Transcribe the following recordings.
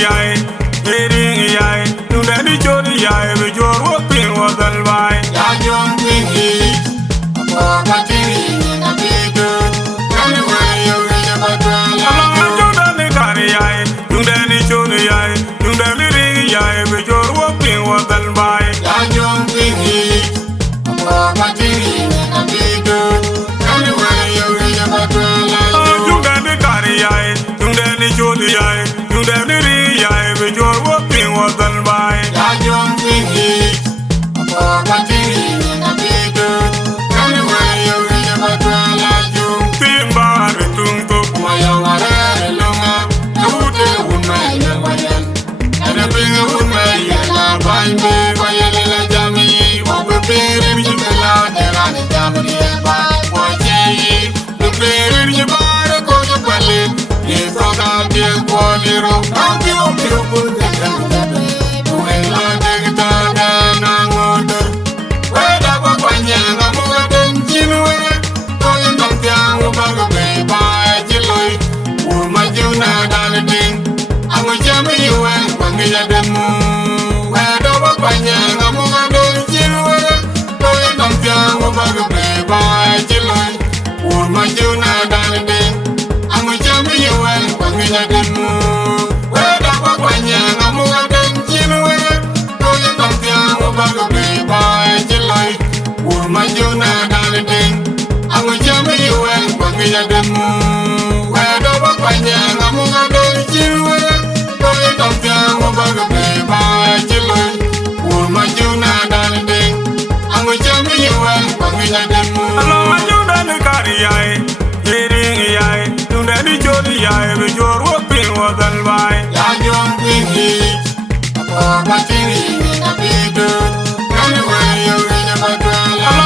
yai, leading yai, to the chori yai, with your whooping was the lie. Young Pinky, a big girl, anywhere you reach about the yai, to the chori yai, to the leading yai, with your whooping was the lie. Young Pinky, a big girl, anywhere you reach about the yai, to the chori yai, to the leading yai, with your whooping was the lie.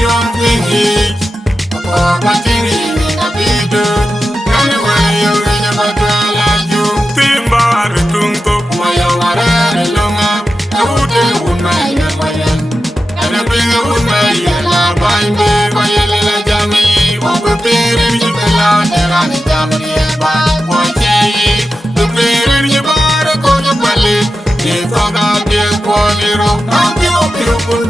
Young Pinky, a big girl, anywhere you reach about the lie. Timba, the tungo, my young Alunga, the wood, and a big woman, and find me by a little jammy, what will be in the land, and a jammy, what ye, the player in your bar, a coach of ballet, is from out the quality of beautiful.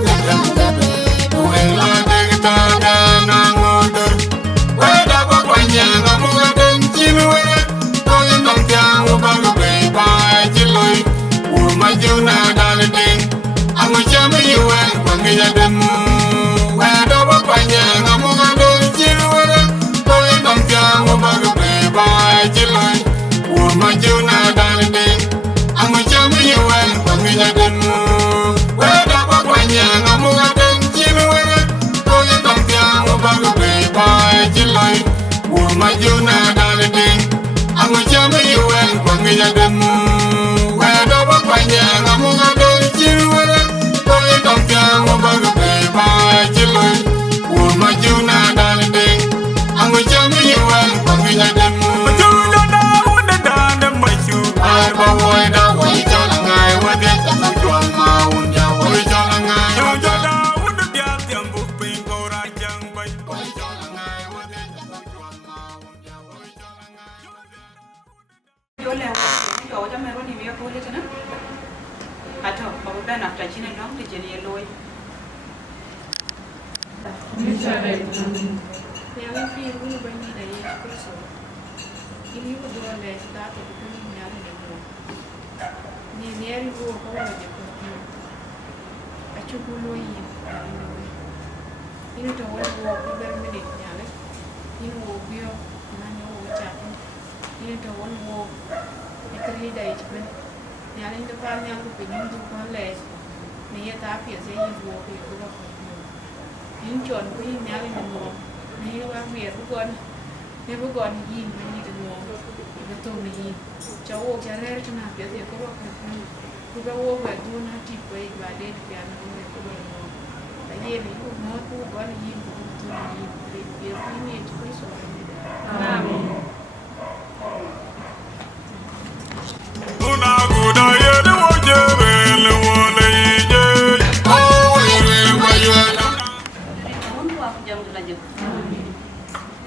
Gieu.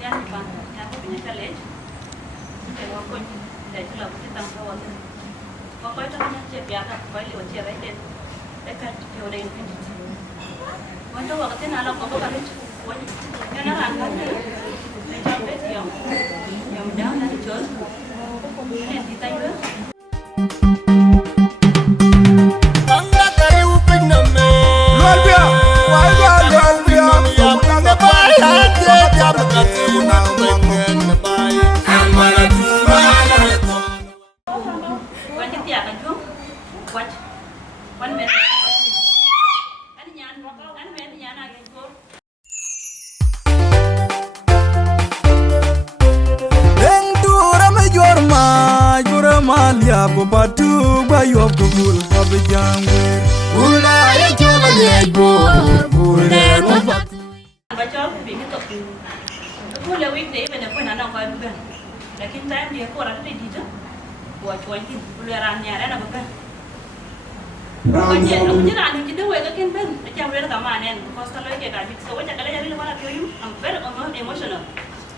Yan pa, yan ko pinakalit. Kaya wako dahil sila ko tang kawan. Wako ito na siya piyaka, wako liwa siya right then. Eka Yirol Dances. Wanda wako tinala ko ba rin. Yan na lang kan. May job yung down na chol. Yan di tayo. Ko batu bayo bugul sabjangwe ula ya chola yebo ule no batu ba cho bị cái tục aku là weekday bên đây pun anak kau bukan lakin time dia ko orang tu di tu buat cuci luaran nhà đó là bukan aku je nak ni dua ke kan ben macam dia tak mana kan kau kalau dia kat so macam kalau jadi lepas aku you I'm very emotional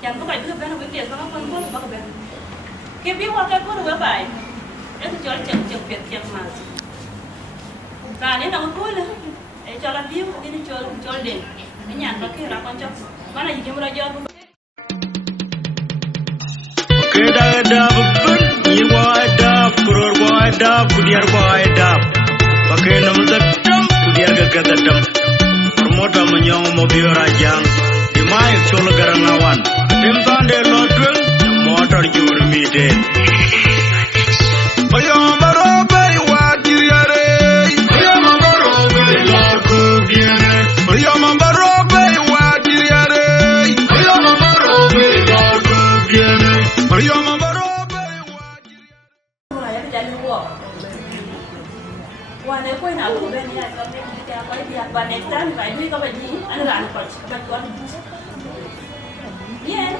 yang tu kai tu ben weekday sama pun pun bak ben ke bi wa kai ko ru ba itu jual cek pet tiap mas. Nah ini nak aku lah. Jualan view ini jual deng. Ini yang pakai rakon cok. Mana jadi meraja aku. Kita ada beban, jiwa ada, perut ada, kudiar ada. Pakai nama sedang, kudiar gagah sedang. Permota menyong mobil rajang. Di mai col garangawan. Tim tande lodeng, motor juri miden. Nếu quay nào cũng bên này có cái gì cả cái việc và next time phải đi có phải gì anh làm còn phải có yeah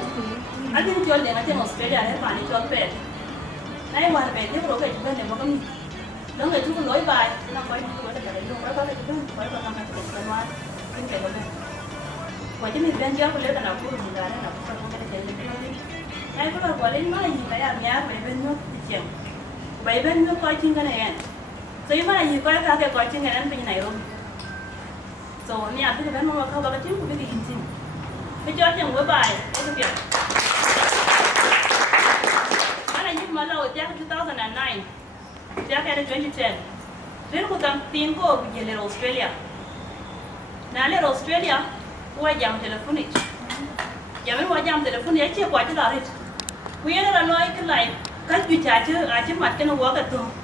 anh đi chơi để anh đi Australia để bạn đi chơi về này qua về tiếp rồi về bên này có cái nó người chú lối bài nó phải đi qua tất cả đều luôn đó có cái chú phải vào làm cái chuyện đó kinh tế bên ngoài chứ mình bên chơi có lẽ là nào cũng gì đó nào cũng không có cái gì này có là quả đến nói gì phải làm nhá về bên nước chuyện vậy bên nước coi trên cái này so yung mana yung kaya kaya kaya cing kan pengen Nairobi. So ni apa sih kan mau kau baca cing kubi kincing. Kecuali yang gue bay, itu dia. Mana yung malau dia 2009, dia kaya 2010. Lalu aku tin ko pergi le Australia. Nah le Australia, gua jam teleponik. Jamin gua jam teleponik aja gua aja tarik. Gua yang ada loi ke lain, kan bicara aja mat kan gua ketemu.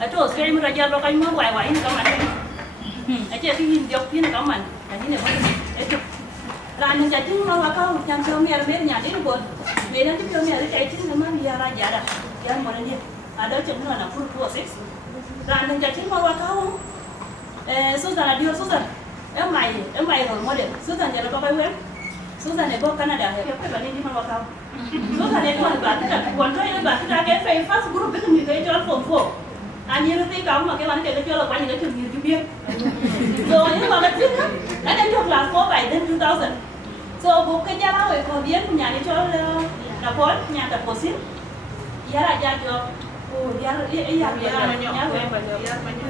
Ở chỗ Australia mình ra giờ lo cái mưa hoài hoài nó có mạnh, ở chỗ cái nhìn dọc phía nó có mạnh, là như này vậy. Là những cái chúng nó có chăm sóc mẹ mẹ nhà đấy luôn, mẹ nó chăm sóc mẹ đấy cái chúng nó mang đi ra giá đó, giá một lần đi, ở đó chúng nó là full process. Là những cái chúng nó có, Susan là điều Susan, em mày rồi model, Susan giờ nó có cái web, Susan này có Canada, cái bạn đi mà vào Susan này còn bạn tức là còn thôi bạn tức là cái Facebook group cái người cái cho phổ phổ. Anh như thế cống mà cái bạn cái cho là quanh cái trường nhiều chưa biết. Rồi nhưng mà cái thứ đó, đã đem thuộc là phố 7 đến 2000. Rồi bố cái nhà nào ấy có biết nhà đi cho là phố nhà tập cổ xíu. Giá là giá cho, giá là giá mà nhỏ,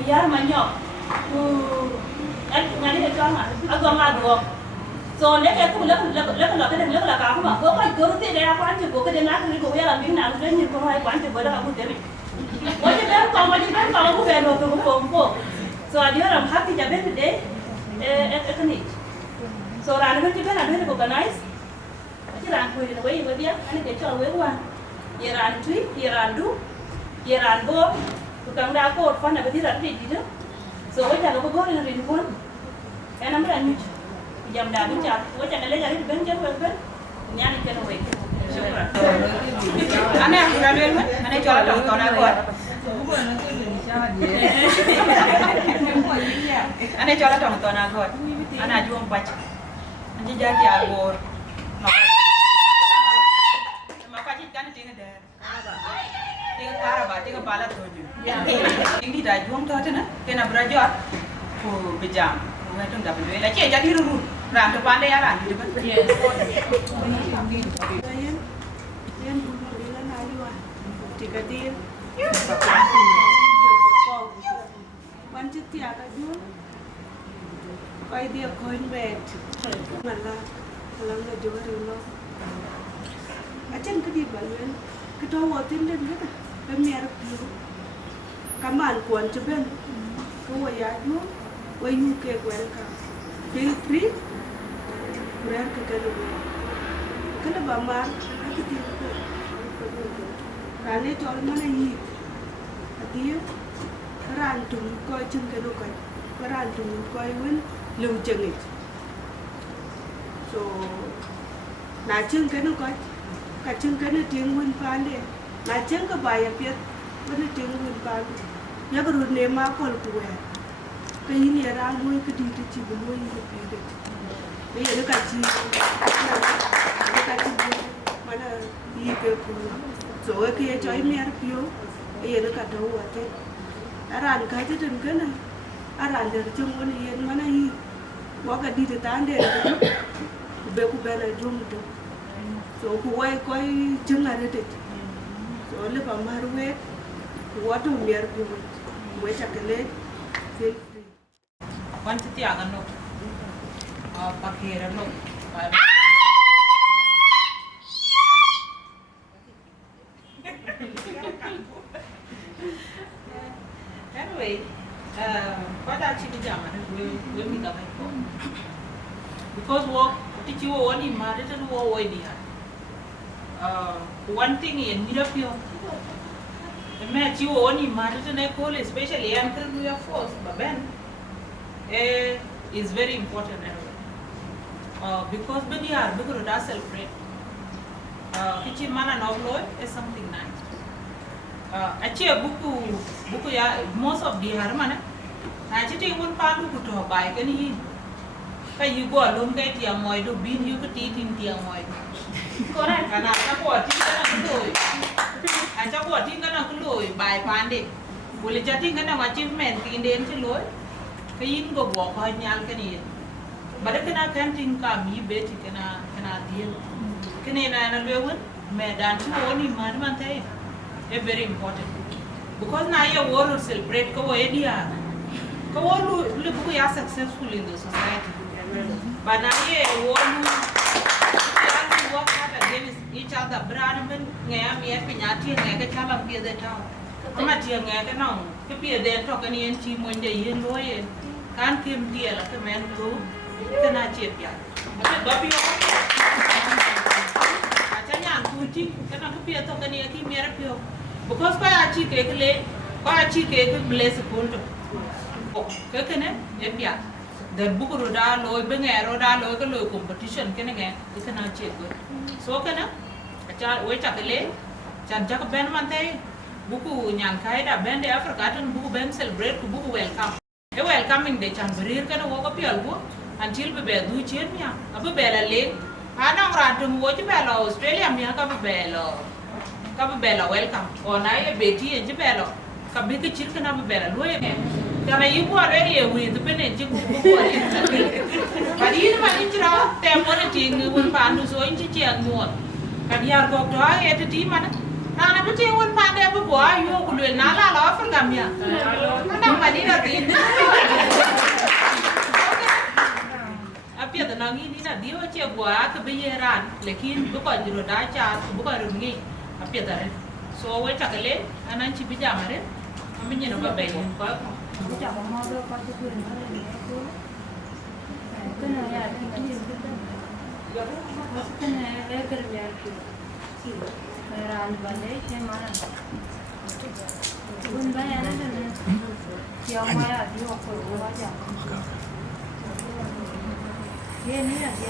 giá mà nhỏ. ngani ke chong agong aduok so le ke ku le lo ke le la ka ko ma ko ko te le akwan che ko ke na ke ko ya la min na le ni ko ai kwan che ko da ku te mi ko je ben ko ku be lo to ko so Adhiok I'm happy to be today at the so ran ben je ben adu organize ji ran ko ni we dia ani ke chol we wa ye ran Twic ye ran du ye ran bo ku kang da ko fa na be di ran di di so we ta ko go ni rin kun and I'm going to jam dah bincang. Wajah kita lihat dari benjar ben, ni ani kena wek. Syukran. Ane graduate kan? Ane jual tahun aku. Ane jual tahun aku. Ane jual baca. Ane jadi agor. Makuach kan tinggal dah. Tinggal karaba, tinggal balat tuju. Tinggi dah jual tahun na. Kena belajar. Ku bijam. Itu dah boleh. Lagi jadi ruru. Ram tu pandai ya ram. Yes. One chiếc tiệc ở dưới, quay tiệc khơi về, mà là dưới rồi nó, ở trên cái gì vậy bên, cái trâu ở trên trên hết à, bên mẹ được nhiều, cắm bàn cuốn cho bên, cái quay giá dưới, quay UK quay cả, feel free, quay cái đồ, cái là bà má, cái tiệc, cái này cho nó này gì, Adhiok ran tung coi chân cái đồ cái ran tung coi vẫn lưu chân ấy, so na chân cái nó coi cả chân cái nó tiếng vẫn phán đấy, na chân cái bài biết vẫn tiếng vẫn phán, nhớ cái rồi nêm máu còn cuội, cái gì này ran nuôi cái đi chỉ buồn nuôi cái gì đấy, bây giờ nó cả chi mà là gì cái rồi cái cho em nghe phiếu, bây giờ nó cả đâu vậy thế. Aran ka je den kana aran der jom woni yen mana yi waga di de tande be ku bela jom do so ku way koy jengare de so le ba marwe wato mier bi we chakele feel free One ti agan no. Pakera no. Anyway, what actually jammer we meet up because work teach you only married and war way behind. One thing in Mapior, the match you only married and Akol, especially until we are forced, but then is very important anyway. Because when you are bigger than celebrate, kitchen man and law is something nice. Actually, buku ya most of the harmana. Actually, one part of the bike and he. You go alone get your moid to bean you could eat in your moid. Correct. And I support it by Pandi. Will it chatting an achievement in the Anteloy? Kayin go walk on Yalkan. But I can't think of me, Betty can deal. Can I know made and only Madman? Very important because now your world will celebrate Kawadia. Kawalu look we are successful in the society. But now your world will work hard against each other. Brandman, Nami, Pinati, and I can appear the town. Amatia, I can know. If you're there talking in team when they in lawyer, can't come dear like a man too. Cannot chip ya. Cannot appear talking in a Mapior. Because by a cheek bless a punto. Coconut, Epia. The Buga Da Angau, Benga, local competition can again, you cannot check good. So can a child wait at the lake, Jack Ben Mante, Buku Yankaida, Ben the Africa, and Buku Ben celebrate to Buku welcome. A welcoming the Chanbury can walk up your book until we bear do cheer me up. A bella lake. I don't run to watch Bella, Australia, Miaka Bella. Bella, welcome. Or I Betty and Jabella. Kabika chicken of Bella. Can I you go already with the pen and chicken? But even my intro, they wanted to go and so in Chichi and more. Can you go to I at a team? Nana pati won pande abu boa yo kulwe nala la offer gamia. Nana padi na tin. Apia da nangi ni na dio che boa ka beyeran lekin bu ko jiro da cha bu ko rungi apia da re. So we takale anan chi bijamare. Aminye no ba be ko. Chắc có mò đâu có chụp hình nó lên để cô. Cái này là cái gì cái này là cái gì kì. Ra anh bán đấy xem mà là. Buôn bán nó là chiều mai là đi học rồi quá giờ. Cái này là kì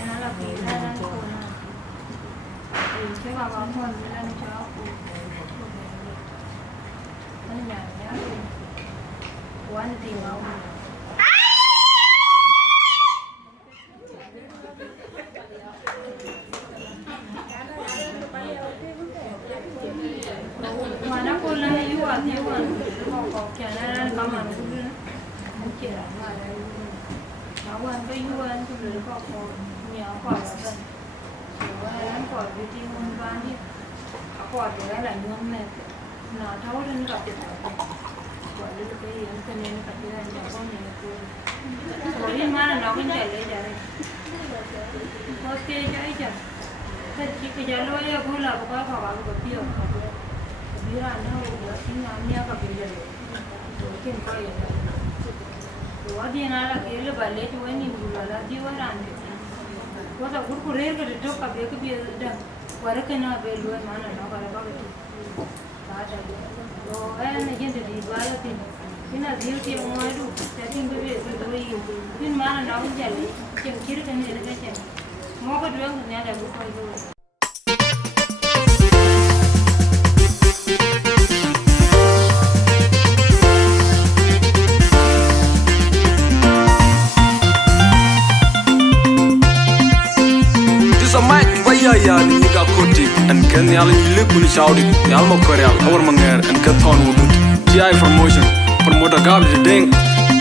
ra ra cô na. Cái bà con con ra nó cho cô. Nó nhà nhá. One thing out. Mana pula you are the one. Kau kiana kaman dulu. Mungkin lah. Mawan tu you are dulu kau ni apa kan? Soalan kau beauty unban ni. Aku ada lah nyom ni. Nah tahu ni kau tidak. Kalau itu yang kena kita jangan yang itu. Soalnya mana nak jalan. Kau kerja aja. Tapi kerja lo ya gula bukan kau berpikir. Biar anda buat ini apa kerja lo. Mungkin kau yang. Dua dia nak kerja balik tu ini gula lah dia orang. Kau tak kurir kerja tu kau biar dah. Warak kena belu mana nak kalau kau itu. Ada. Oh, ni gente di luar tu. Ina dia tu yang mau itu. Jadi tu dia tu ini. Ini mana nak jalan? Yang kiri kan dia nak jalan. Mau ke dua ni ada buku itu. Ya ni ka koti and kan yalla ni le kuni shawdi yalla mo koreal awar manger and ka ton wudut GI promotion promoter Agaar Deng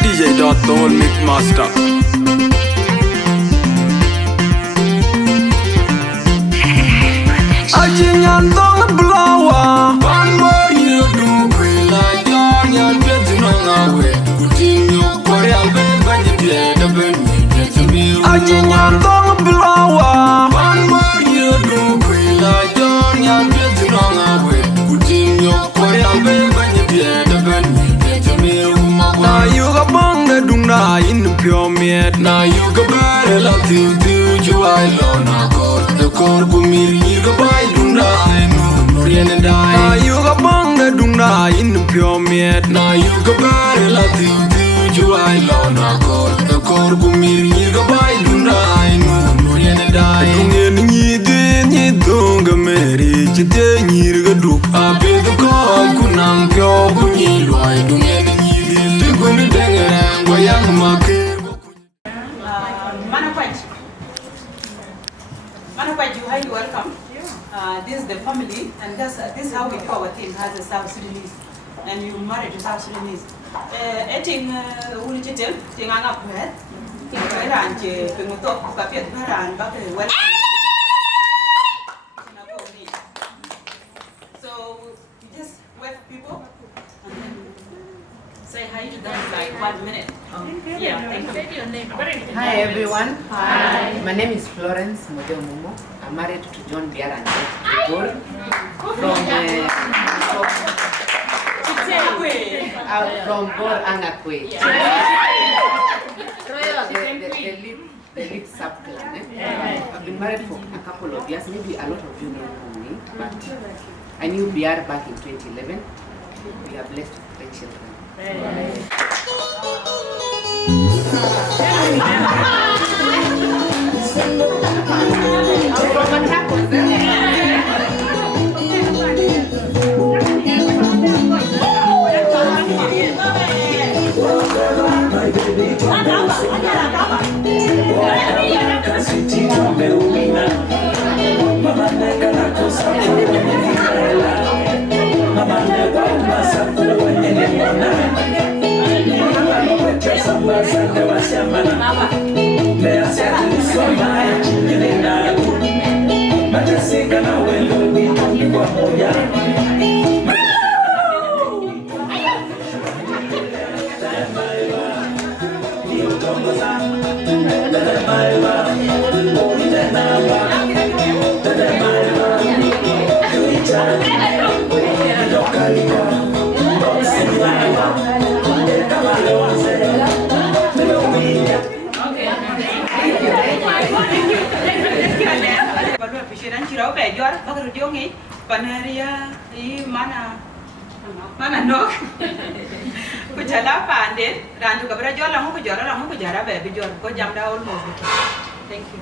DJ Dot Tol Mix Master Ajinyan tong blawa panwar you do kwila yan betina ngawe kutinyo koreal be banye de ben ni Ajinyan tong blawa panwar do kwila yan betina ngawe kutinyo koreal be banye de ben ni na you ga banga dungna in pure miet na you ga bare la tu ju ai lo na kor kumiri ga bai dungna ai no rien dai na you ga banga dungna in pure miet na you ga bare la tu ju ai lo na kor kumiri ga bai dungna ai no rien dai dungen ni dunga meri chite nyir ga du abe ko kunang pyo kunyi loi dungen Guni dengere goyang makir Makuach, you highly welcome. This is the family, and this is how we do our team as a South Sudanese, and you married to South Sudanese. Eting uli chitil, ting angap kuhet, ting kuheran che pengutok kapiat kuheran bakal welcome. So you just wave people. Say hi to them like 1 minute. Yeah, thank you. Your name. Hi everyone. Hi. My name is Florence Momo. I'm married to John Biar and Kuocgoor from Kuocgoor Akoi. The lead sub-clan. I've been married for a couple of years. Maybe a lot of you know me, but I knew Biar back in 2011. We are blessed with 3 children. Panaria mana nok kuchala pande randu kabra jola mo kujara baby jor ko jamda almost. Thank you.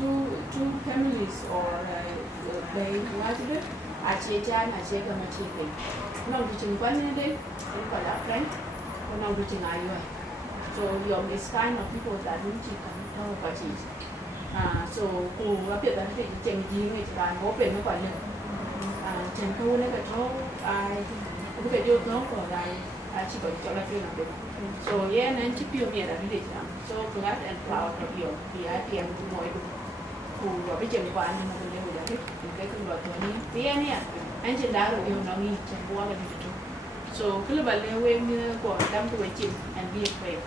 Two families or they wanted Acechan, Aceka Machipe. No, which in one day, and friend, or no, which in Ayual. So you're this kind of people that don't know what it is. So who appear that they can give it by open up on them. Tempo never told I look at your dog or I actually got a feeling of it. So yeah, and keep you near the village. So glad and proud of you. The IPM to know who are rich and one and live with it. They can go to me. The end, and you know, me to walk a little. So Kulabale way go down to a gym and be afraid.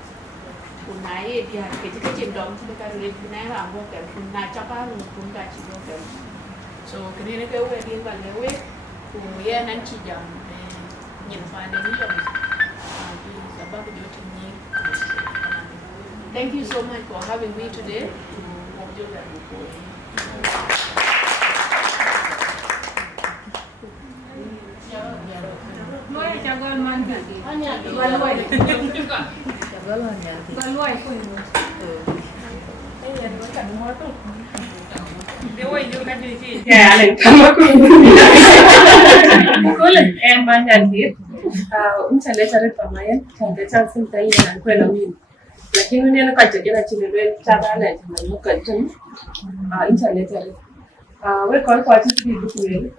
When I get a gym down to the carriage, Nara and walk them from Nachapa and Pungachi. So can you go away in Value? Who are Nancy Young and you find any of Thank you so much for having me today. Em ban nhận biết cũng chẳng lẽ chẳng phải máy chẳng lẽ chẳng xin tay là quên là mình lakini neno kwa chakula chile chabana chama mukajum internet we kwa chipi bukule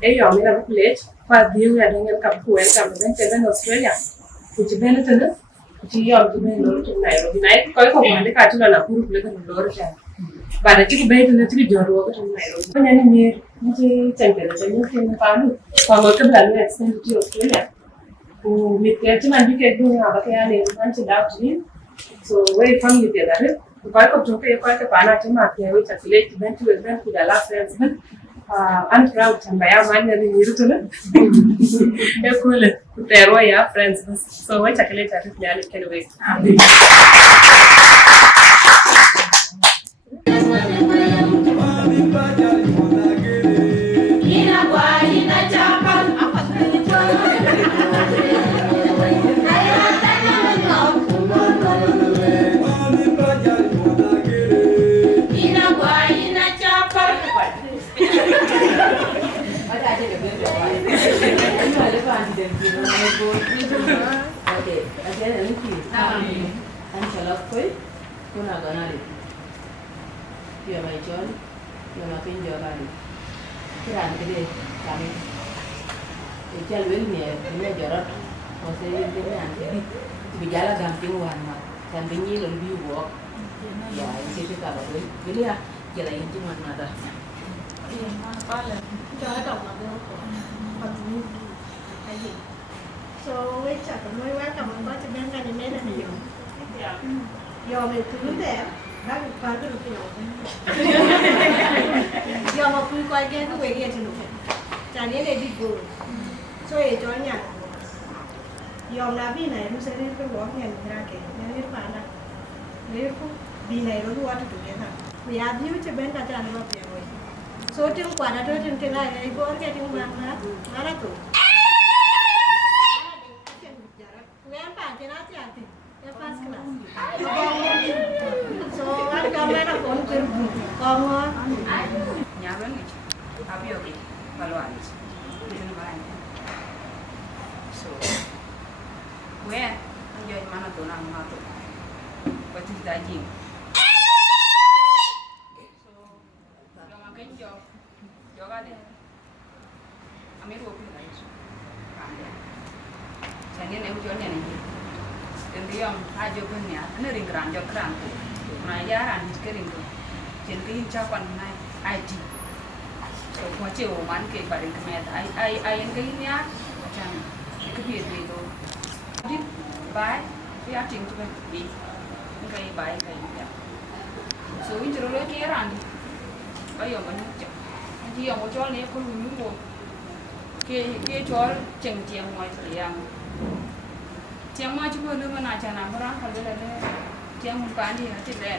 eyo mina bukule kwa biu ya dengan kapku welcome ben Australia kuchibena tena kuchiyo kuchibena to Nairobi nai kwa mande ka chula na kuru kule kan lor cha Bara chiku betu na chiku jorro ko tong Nairobi. Panya ni mir ni changkela chanyo kin paanu. Kongor ke blan na extend to Australia. Ku mit ke chima bi ke du na ba ke ale man chi daw ni. So we family pe dare. Ku ka ko joke ko ka pana chima ke we chocolate ben to ben ku da last friends ben. I'm proud and by our man ni miru to na. E cool. Ku tero ya friends. So we chocolate at le ale ke we. So we chắc là mới quá cảm ơn có cho bên này thì nên là nhiều. Giờ mình cứ đẹp, bác qua cái được nhiều. Giờ mà cứ quay cái cứ quay cái cho nó. Chả nhẽ để đi bù. So để cho nhà. Giờ là vì này nó sẽ đến cái gói nhà mình ra cái nhà hết bạn ạ. Nếu không vì này nó luôn được cái nào. Vì ADHIEU cho bên ta trả nó tiền rồi. So tiếng quả đã cho tiếng lại cái gói cái tiếng vàng nó là tụ. Em bạn thì nó chỉ là thì em first class. So anh con này nó cũng chưa con nhà bên này Mapior đi Valentine ini mana so gue anjay mana tuh nang matu pasti daging so yang makan jo ada amir wopi lah itu pandai jadi nih ujuannya nih dan dia aja punya ini ringkran jo kran tuh nah yaran kering tuh jadi hincapan naik ID so kuma ce wa man kai barin kuma ya ai yin kai ne can ka biye ne to din bai ya tin to bi kai bai kai ya so in jiro le ke ran ai yo man ja ji yo mo cho ne ko lu mo ke cho cheng tiang moi tiang tiang ma chu lu ma na cha na ma ran ka le tiang mun pa ni ha ti le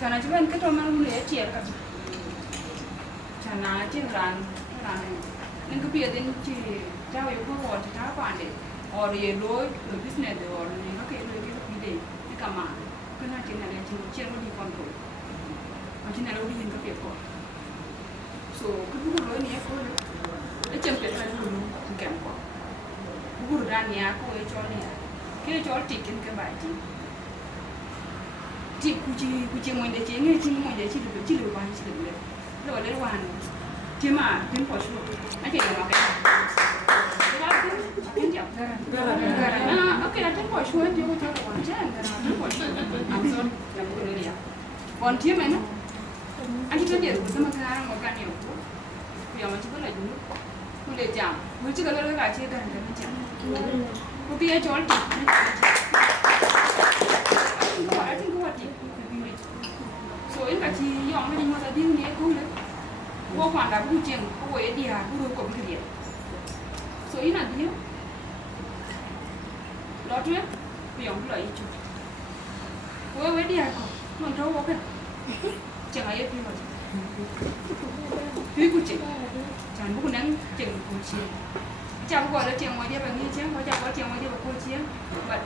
cha na chu ben ka to man le tier ka chana trên ran nên cái việc đến chỉ trao yêu cầu thì trao quan để or ye lối business or nên các cái lối cái để cái cả mà cái này trên này chỉ trên nó đi con rồi mà trên này nó đi những cái việc của so cái bút lối này có cái chấm cái này luôn kèm của bút ra nhà cô ấy cho này cái cho chỉ cái bài chỉ kuchi mình để chế nghe chỉ mình để chỉ được bao nhiêu được rồi lấy hoàn chứ mà tiếng phổ số anh chị làm cái tiếng chậm ok là tiếng phổ số thì tôi cho hoàn chứ tiếng phổ số anh son làm cái này à còn chứ mày nó anh chỉ có điện của sama cái một cái nhiều bây giờ mà chỉ có là dùng tôi để chậm mới chỉ có lấy cái chia ra để nó chậm tôi bây giờ cho nó so in ka chi yong ma ni mo ta ding ne ku le wo kwan da bu cheng ko we di ha ku ro ko bi ke so in ADHIEU lo tu ku yong lo i chu wo we di ha ko mon tho wo ke cheng ai pi mo pi ku cheng chan bu nang cheng ku chi cha bu ko le cheng mo dia ba ni cheng ko cha ko cheng mo dia ba ko cheng ba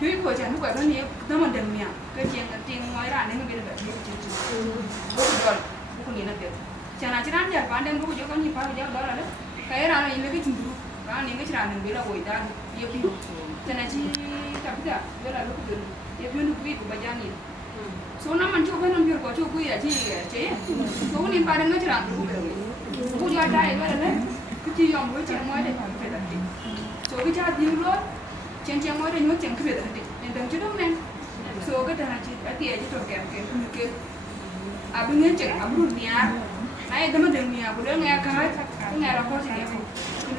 pi ku chan bu ko ba ni da mon dem mia cái chuyện ngoài ra nên bây giờ phải bố rồi bố nhìn là việc chẳng là chỉ ăn giờ bán đem bố cho con nhìn phải giờ đó là đấy cái ra là những cái chuyện đó đó những cái chuyện mình biết là hồi ta nhiều khi chẳng là chỉ tập cái đó là lúc từ nhiều khi lúc của bà gia nhìn số năm mình chụp với năm việc của chụp quy là chỉ chế số nên ba đêm nó chỉ làm được bố ra đây đó là đấy cái chi dòng với chuyện ngoài đây phải là gì số cái cha tiêu luôn chuyện ngoài đây nó chuyện cái việc là gì nên đừng chứ đâu nên so cái thằng chị ở tiệm chứ rồi kèm cái abin cek abru niya ay dama dem niya bu dem ya ka nga ra ko ci ni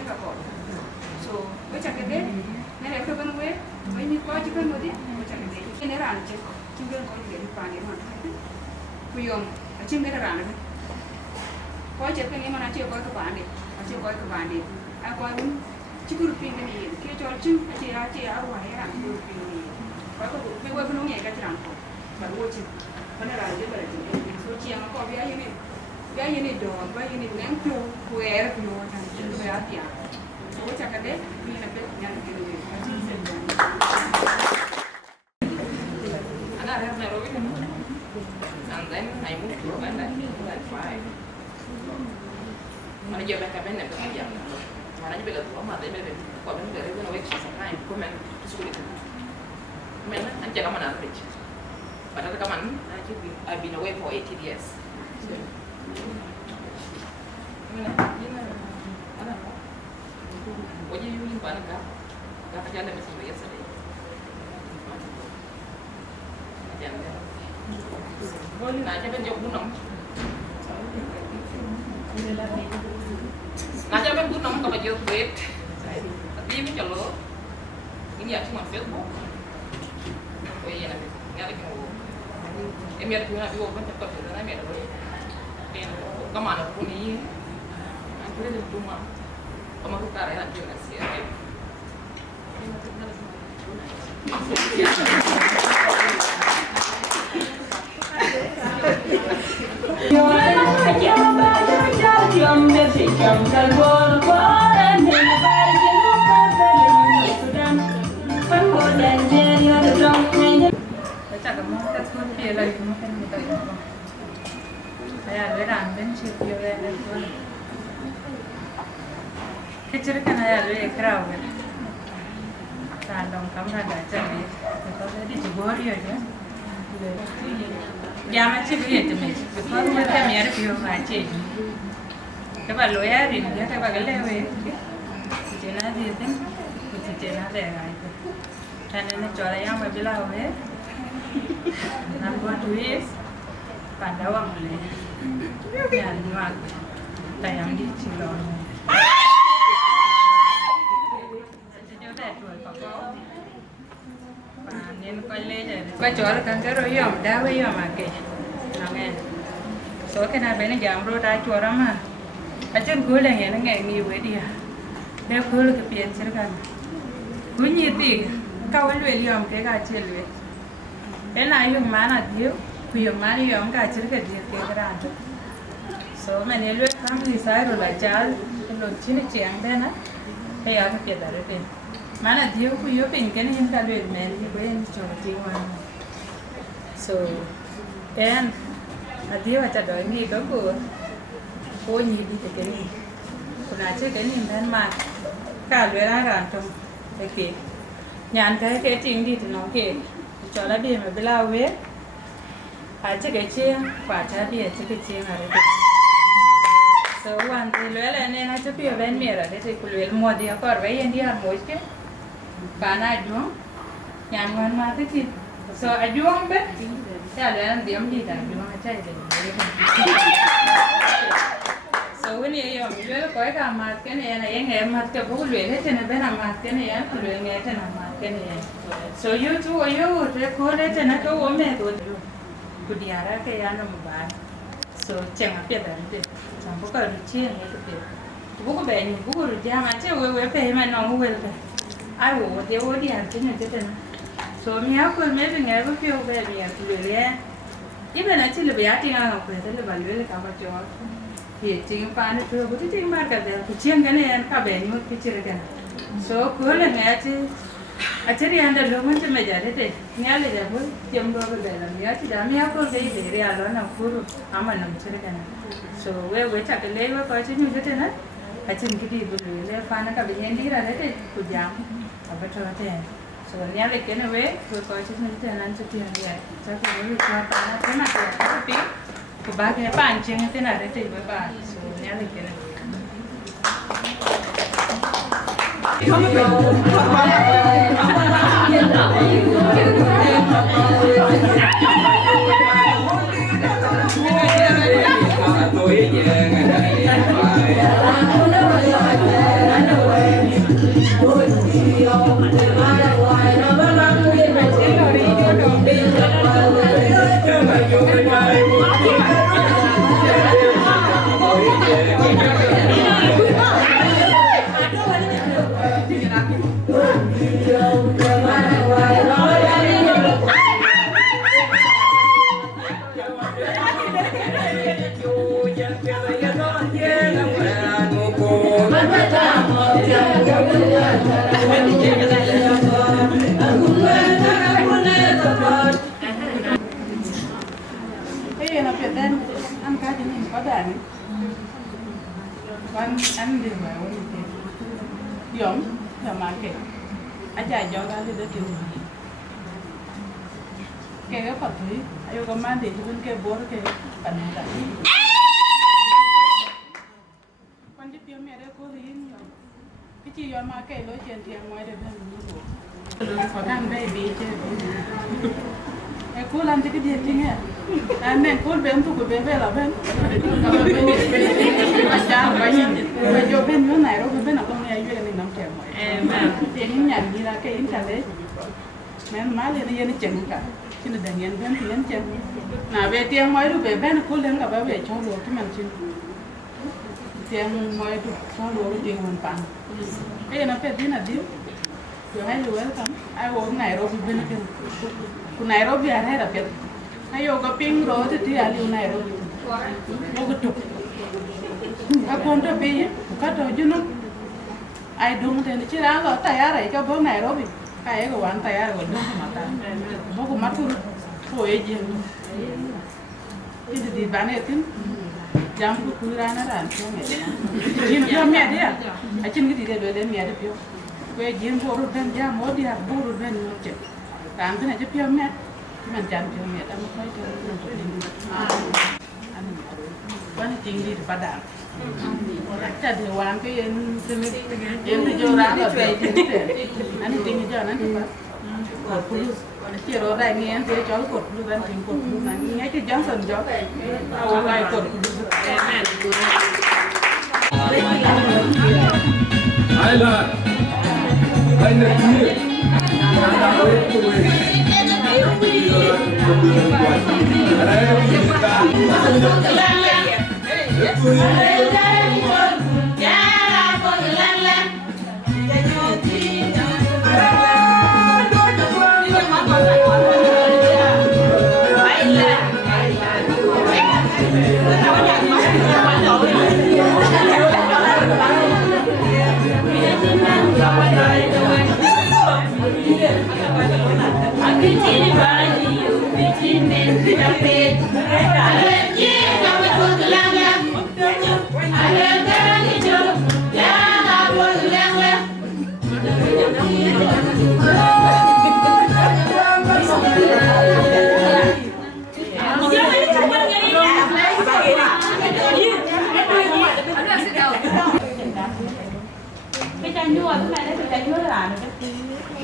ka ko so ko ca kede ne re ko ban we may ni ko ci kan modi ko ca kede ne ra ci ci ngeen ko ni pa ni ma ku yom ci ngeen ra na ko ca kan ni ma ci ko ka ba ni ci ko ka ba ni a ko un ci groupe ni ke ci ci arwa ya groupe ni ko ko be we bu no nge ka ci ran ko ba wo ci Panaruu dia berarti so ciang aku biaya ni dong biaya ni neng plu kuer plu macam tu biaya dia so cakap deh ni nak yang kena ni I have Nairobi and then I moved to Uganda at 5 mana dia back up in the Kenya mana dia betul mama dia betul kau betul dia betul awak sih sampai kau men sulit men anjir kamu nak rich but I've been away for 18 years. What are you using Panaka? Got a gentleman yesterday. Nah, jangan jauh gunung. Nah, jangan gunung kalau jauh bed. Tapi ini kalau ini ya cuma Facebook. Oh iya nanti, nggak ada yang em biết là ví dụ vẫn tập được nói mẹ rồi em có mà nó cũng ý anh cứ được đúng không có mà cả đấy là chuyện là xỉa em Chắc là mong các con kia lời cũng không được đâu. Hay là với đàn bên chiều kia lên đây thôi. Cái chữ cái này là với crowd vậy. Đàn đồng cắm ra để chân đi. Thì có thể đi chụp bó đi rồi chứ. Dạ mà chỉ biết cho mình. Có người ta mẹ được hiểu phải chị. Các bạn lối á thì các bạn cái leo về. Chị nói gì thế? Chị nói để lại. Cho nên nó cho lại nhau mà biết lao hết. Number 2 is Pandawang boleh. Yan mak tayang di Cilon. Sejauh dah jual pakau. Panen kole je. Kau jual kan keroyom, dah royom Akech. Nangen. So kena benda jam ro dah jual ramah. Ajar gula yang nangen ni dia. Dah gula kepian cerkan. Bunyi ti. Kau luar liam ke kacil luar. Cái này dùng má là thiếu, dùng má đi dùng cả chữ cái gì cái ra cho, số mà nếu luyện khám thì sai rồi lại trả cái lột chín cái chén đây nè, hay ở cái kia đó đấy, má là thiếu, dùng bình cái này cả luyện mẹ thì quên cho chị ngoan, số cái là thiếu là trả đôi nghỉ có cô nhị đi cái này, còn là chứ cái này thân mà cả luyện ra làm trong cái kia, nhàn cái trình đi thì nó kia. Cho là bia mà bila we à chứ cái chia quả cha bia chứ cái chia mà đấy so one thì lẽ là nên là chứ bia bên mẹ rồi đấy thì cứ lẽ mua đi có vậy anh đi ăn muối chứ bà này đúng nhà ngon mà thế thì so Aduong biết cha lẽ là điểm gì là Aduong là chạy đấy so cái này giờ mình lẽ có cái mặt cái này là em mặt cái bố lẽ thế nên bên làm mặt cái này em lẽ nghe thế nào mặt cái này so you too you te kore te na ko me to kudiara ke ya na mba so chenga pe ba nte sambo ka ri chi ne to pe bu ko be ni bu ko ri ja ma che we pe ma no we te ai wo te wo di an te ne te na so mi ha ko me be ngai bu pe be mi ya tu le ibe na chi le be ya ti nga ko te le ba le ka ba jo ye ting pa ne to bu ti ting ma ka de ku chen ga ne ka be ni ki chi re ga so ko le ne ti Actually, under Roman to majority, nearly the whole Jumbo Bella, Yachidamia for the area alone of Kuru, Amanam Chirigan. So, where we take a labor question, I think it is a Fanaka Bendi related to Jam, a better attend. So, nearly get away to question and answer to the so, we got a pig to back a punch and a narrative by so nearly get away. One and the way when you young, the market. I tried your little deal. Cái Phật thủy, ai có mang để cho bên kia bố cái phần này là. Quan chức biểu mẹ đây cô thì cái chị yon mà cái lối chuyện thì ngoài đây bên mình có đang baby chơi. Cô làm cái gì thế nhỉ? Anh nên cô bên tụi cô bên là bên. Cha bây giờ bên chỗ này rồi bên nào con nghe vui nên nắm chèo mọi. Thì những nhà như là cái internet. Mẹ má lên đi chừng cả. Chứ là đừng yên bên thì yên chừng. Nào về tiếng mới rồi về bên cô lên cả về cho luôn cái mình chứ. Tiếng mới rồi cho luôn tiếng hoàn toàn. Cái nó phải đi là đi. Rồi hay rồi welcome. Ai hôm này rồi bên cái. Nairobi ada ada pet. Ayo ke ping ro tu dia liu Nairobi. Mau geduk. Aku untuk pi, kata junuk. Ai dong dan cira lo tayar ai ke bang Nairobi. Kai ke wan tayar ke dong mata. Mau ke matu. Koi je. Itu di mana itu? Jam ku kurang ada. Jin jam ni dia. Acin ke dia dua ni ada pio. Kue jin boru dan jam mau dia boru dan macam. Làm cái này cho phim nhé, mình chăn phim nhé, ta mới thấy cho mình tụi mình anh quán chuyện gì thì bắt đạn, chắc thì hoàn cái em thì vô ra rồi anh chuyện cho anh thì bắt cột plus, chỉ rồi đây nghe anh thấy cho cột plus anh chuyện cột plus này nghe cái Johnson cho, ai cột plus, ai là anh là gì?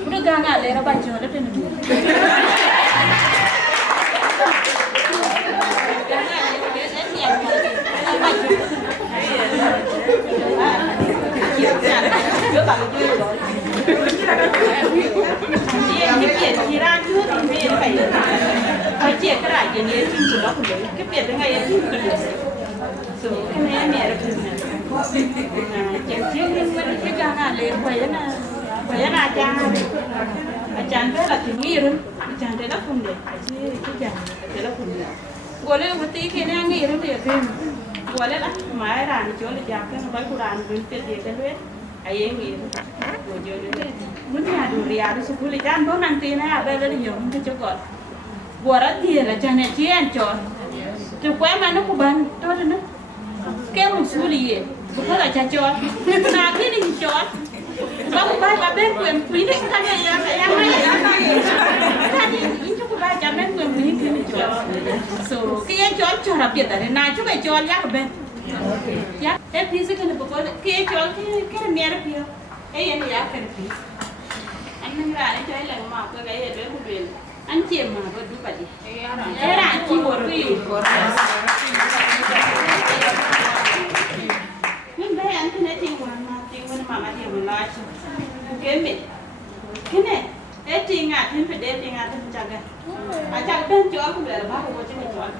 Udah gak lera baju ada di sini. Chị ra trước thì phải chia cái lại gì này chim của nó cũng được cái biệt cái ngày chim của nó số cái này mẹ được chẳng chiếc nhưng mà cái gà ngà lên quay là cha biết là thì nghĩ rồi cha thấy nó không được cái cha thấy nó không được gọi lên một tí khi nó nghĩ rồi thì thêm gọi lên là máy đàn chỗ là cha cái nó nói của đàn bên tiền gì cái hết ai em nghĩ rồi giờ nữa muốn nhà đủ ria đi số lấy cha bố năng tiền này về đây nhiều cái chỗ gọi gọi ra tiền là cha này chia ăn chọn từ quán mà nó cũng bán đó nữa kéo một số lì bố là cha chọn nào cái gì chọn bác ba bà bên quyền quý định thay này em hay thay đi cho bà cha bên quyền quý định cái chọn số cái em chọn cho đặc biệt là này chú phải chọn nhá bên nhá em thì sẽ cần bố cái chọn cái mẹ đó kìa cái em nhá cái gì anh nâng ra để cho em làm màu cái đấy để của mình anh chiêm mà vẫn đúng vậy cái là chi một cái nhưng đây anh cái này thì mà thì mình nói cái mình cái này cái tiền ngàn thêm phải đem tiền ngàn thêm chẳng cái à chẳng bên chỗ cũng để bác của mình chọn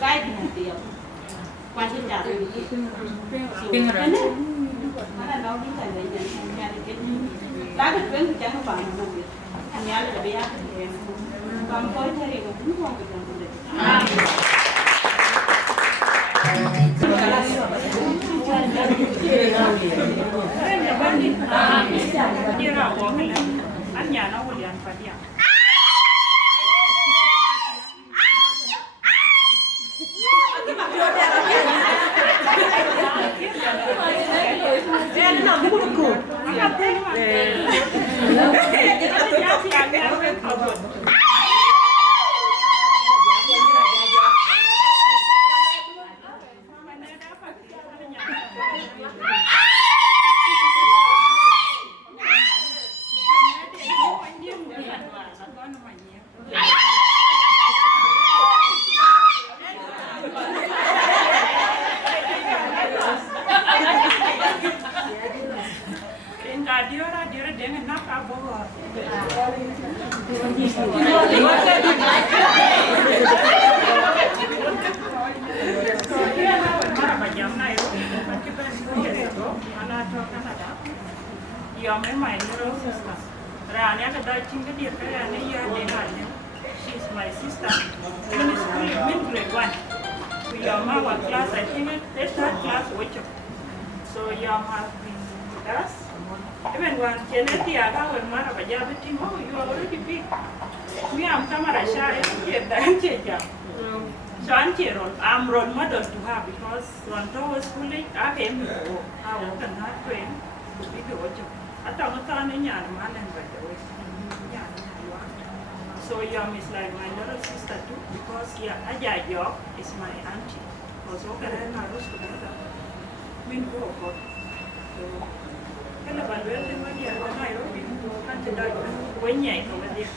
cái gì hả tiền quan trọng trả tiền tiền rồi nó là nó đi tại đây nhà thì cái lá được bên chẳng có bằng nó được nhà là bây giờ còn coi thế thì cũng không được anh nhà nó liền phải đi ka diora dengan nak apa? She's my sister. In school, grade 1. Your Mawan class, I think it's third class, so your has been with us. Even when Kennedy Agaar and Mara Bajabitim, oh, you are already big. Me, I'm Kamara Shire, so I'm role model to her because when I was schooling, I came to I work and I train to be the watcher. I don't know any other man by the way. So Yum is like my little sister too because Ayual is my auntie. Also, Karana Rus together. Min go for. So, Kalabalwell, when you are Nairobi, and the dog, when you over there.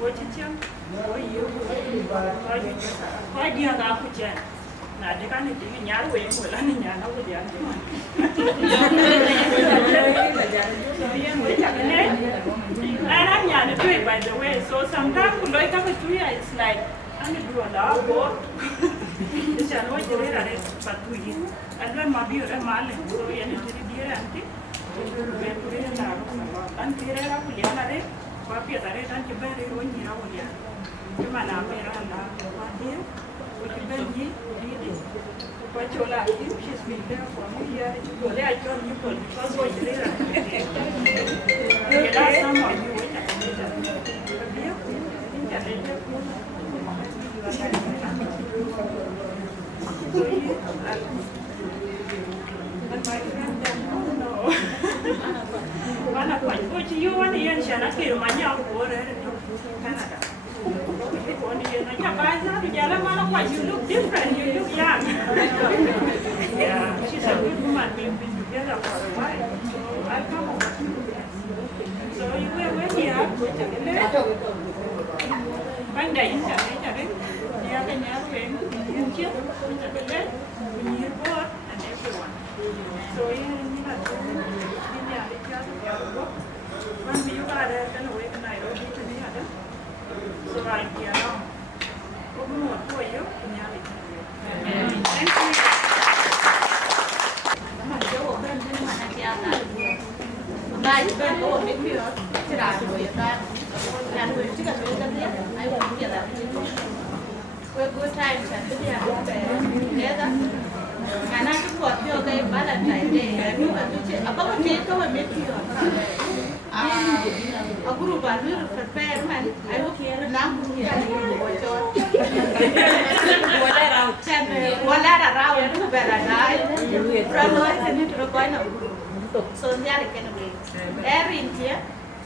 What is young? Why do you have Agutyar? Now, they can't do in your way, well, and in your over there. And I'm young to it, by the way. So sometimes we like have a 2 years, it's like, I'm going to do a lot of work. It's a lot of work, but 2 years. And then Mapior and Malin, so we ended to the dear auntie. And Pierre, Puliana, Papia, and you bury when you're out here. You man, I'm here and what dear? What you bury, read it. What you like, she's been there for me here. So they are John Newport because what you did. Last summer, you went and my friend then, oh no. What you want to hear, Shana, my young water to Canada. You look different, you look young. Yeah, she's a good woman. We've been together for a while. So I'll come over to you. So you were when you have one day in the board and everyone. So you have to when you got there, then away to Nairobi to the other. So I'm here now. For you. Thank you. Good times and together. And I got your day, Valentine Day, and you were about to take over Mapior. A group of little prepared men, I look here and now here. One letter around to Valentine, from London into the point of so they are going to be there in here,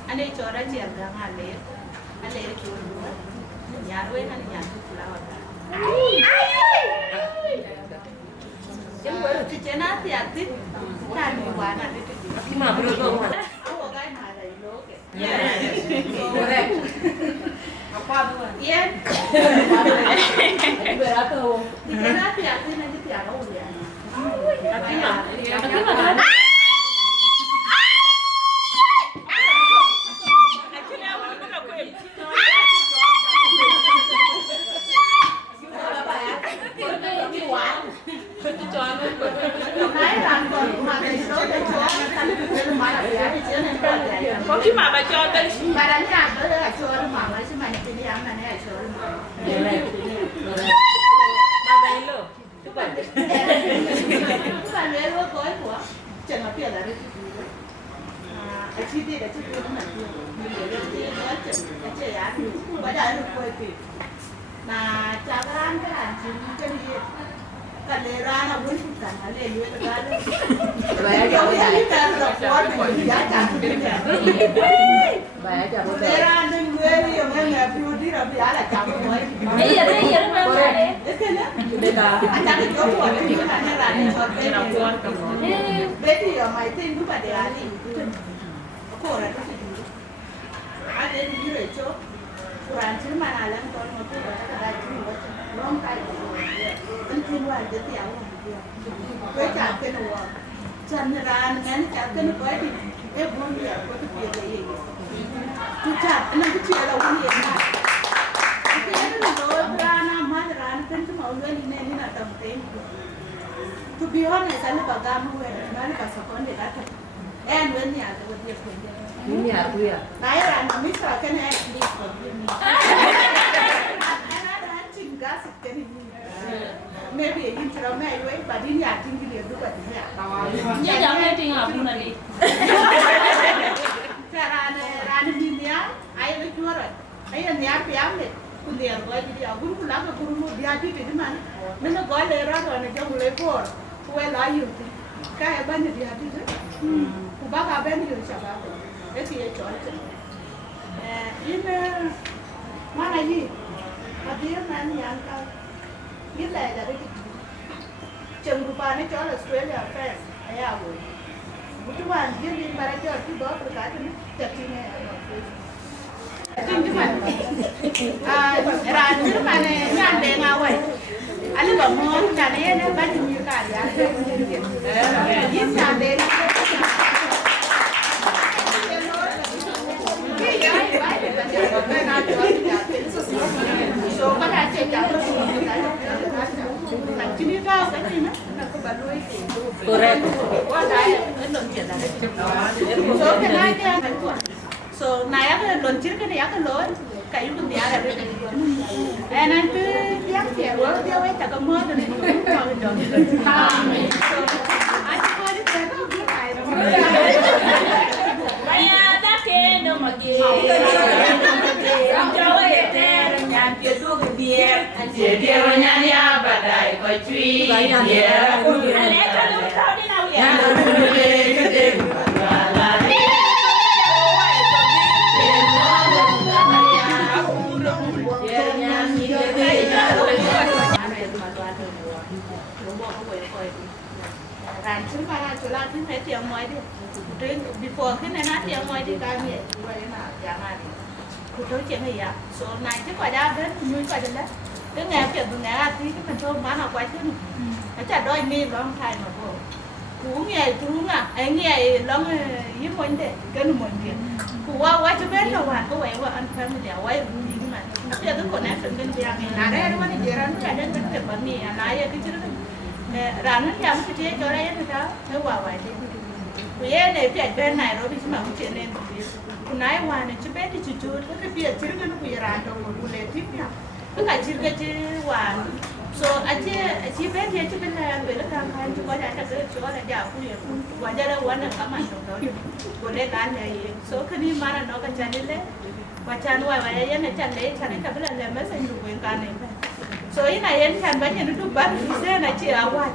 and they told us here, and they killed you. Yahweh and Yahweh flower. Em vừa được chơi nát thì ăn tít, cái gì quá nè, cái mà vừa rồi mà. Ông cái này là lố kìa. Yeah. Correct. Apa bukan? Iya. Berapa? Di sana tiap hari nanti tiap hari ya. Tapi mah. Có chứ mà bà cho tên bà đánh nhạc đó là cho nó mà chứ mà cái gì ăn này cho nó mà bà đây luôn các bạn nhớ có gói của chẳng là tiền là đấy cái chi tiết cái chi tiết nó là tiền mình để nó chừng cái chơi án bà đã được quay tiền mà cha cái ăn chính cái gì Kalera na wuli kana le yue kana. Baya ja wo dai. Ya ta ku de. Baya ja wo dai. Kalera na yue ni yo na piu di ra ya la cha wo. Ei ya ma ma de. Ekena. De ka. Ata ke jo wo de ka na ra ni so be. Betty yo mai tin du ba de ali. Ko ra to ti. Ade ni re cho. Kuran chi ma na lang ton mo tu ba ka da chi wo. Long kai. Anh chuyên quan đến tiểu cái chả cái nào Chanran ngani chakan ko ai e bon ya ko to pia le ye tu chat na ku chia la wani ya na ke na do rana ma rana kan tu mau le ni ni na tam te to be honest ani ba ga mu we na ni ka sa ko ni da ta en wen ya to dia ko ni ya tu ya na ya na mi sa kan ai ni ko ni ana da chin gas ke ni maybe you tell me anyway, but in your thinking you do what you have. Nhớ chẳng nghe tiếng học luôn đi. Rana di dia, ai le juara. Ai yang niat piam le. Kuliah gua jadi agun pulang ke guru dia di mana. Mana gua le rasa nak jauh le por. Kue layu. Kaya banyak dia di tu. Kubah kaben dia siapa. Itu dia jual. Ini mana ni? Adia mana yang kau? Biết là cái trường của bạn ấy cho là Australia Fair ấy à rồi một bạn biết đi mà cho cái đó cái cái nó chặt chi này cái mà chứ mà này nhàn đèn nào vậy anh bảo món nhà này nó bán nhiều cả giá biết nhàn đèn so có thể chơi chặt làm chi biết đâu cái gì nữa có bà nuôi correct quá đại cái lần chuyện là số cái này nha so này cái lần trước cái này cái lối cái lúc này là cái anh cứ tiếc tiền quá tiêu ấy cả cái mưa rồi này cho cái đồ anh có đi chơi không biết ai đâu Bây giờ ta kê đâu mà kê cho ấy thế nhà kia tu cái bia anh chỉ đi vào nhà nhà bà đại coi truy anh lấy cái lúc sau đi nào vậy Ran chứ mà là chỗ là thứ phải tiền ngoài đi. Trên before cái này nó tiền ngoài đi cái gì vậy là giá mà đi. Cụ tôi chuyện gì ạ? Số này chứ quả ra đến như quả đến đấy. Cái ngày chuyện từ ngày thì cái phần thơm bán học quay chứ. Nó chả đôi mi lắm thay mà cô. Cú nghe chú à, anh nghe lắm hiếm muốn thế, cái nó muốn gì. Cú qua cho biết là hoàn có vậy qua ăn cơm thì quay gì mà. Bây giờ tôi còn nãy từng bên bia này, là đấy nó đi chơi ra nó là đến cái phần mì, lại cái chứ ra nó nhắm cái chế cho đấy nó đó, nó vào vậy đi. Vì em này phải bên này rồi, vì mà không chuyện nên cũng nói hoàn này chứ bé thì chú cái việc chứ cái nó bị ra trong một lễ tiếp nhau. Cái cả chứ cái chứ hoàn, so anh chị bé thì chứ bên này về nó làm hay chứ có nhà cái chỗ là giàu cũng nhiều, hoàn ra đâu hoàn là cả mặt trong đó, còn đây là này, số cái đi mà nó cái chân đi lấy, và chân ngoài vậy em này chân lấy cả bây giờ làm mấy sinh dụng cái này. So in này em chân bây giờ nó đục bát thì xe này chỉ ở ngoài.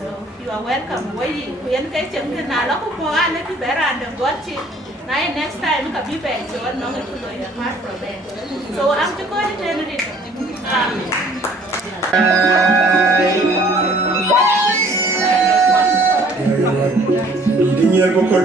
So you are welcome. Vậy khuyến cái chừng thế nào nó cũng có anh ấy thì bé ra được gót chị. Này next time nó bị bé chỗ nó người phụ nữ apart from bé. So am cho coi đi lên đi. Đi nhiều bộ phận.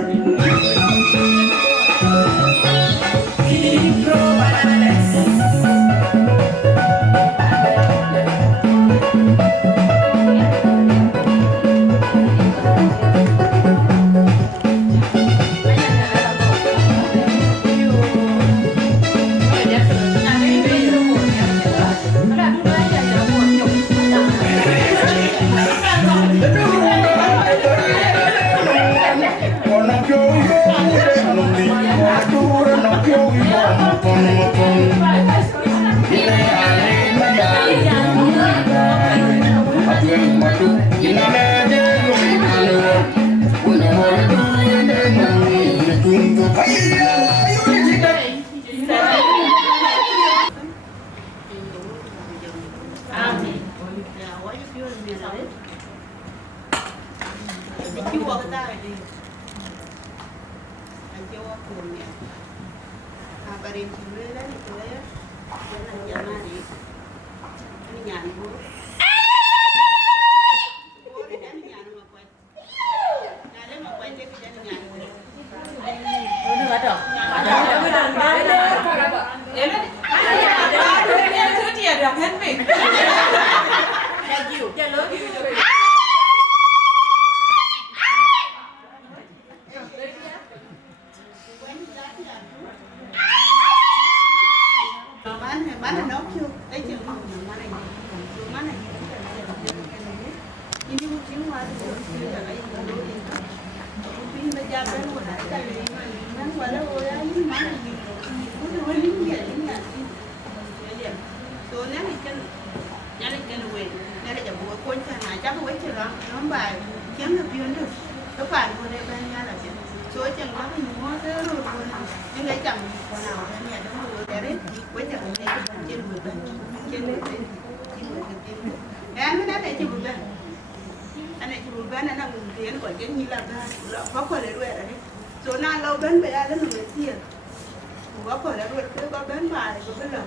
mana no kyo ai che ma mana ni so mana ni ini mungkin waduh sudah lagi kalau ini mungkin berjalan wala kali mana wala wala ini mana ni udah wali ni ini so nanti kan we nanti jam buat konsen aja aku wajib orang lambai jangan lebih untuk depan boleh banyak lah so jangan lagi semua terus nhưng lấy chồng còn nào nhà đó vừa cái đấy với chồng này trên vừa bên trên em mới nói này trên vừa bên anh này trên vừa bên anh đang ngừng tiếng còn cái như là có khỏi để đuổi đấy số nào lâu bên về đây nó người tiền có khỏi để đuổi cứ có bên mà có bên lợn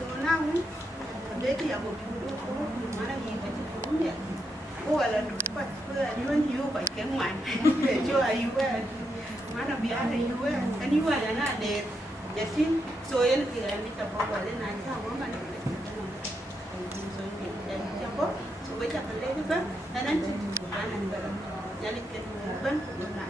số nào ấy đấy thì ở một chỗ đó mà đang nhìn thấy chụp cũng vậy cô gọi là phải luôn hiu phải cái ngoài để cho Ayuel về mana biar Ayuel Ayuel là nó đẹp vậy xin rồi anh thì anh đi tập gọi lên này sao mà mình rồi cho bố rồi bây giờ phải lên đó anh anh anh gọi là gia đình cái bên cũng lại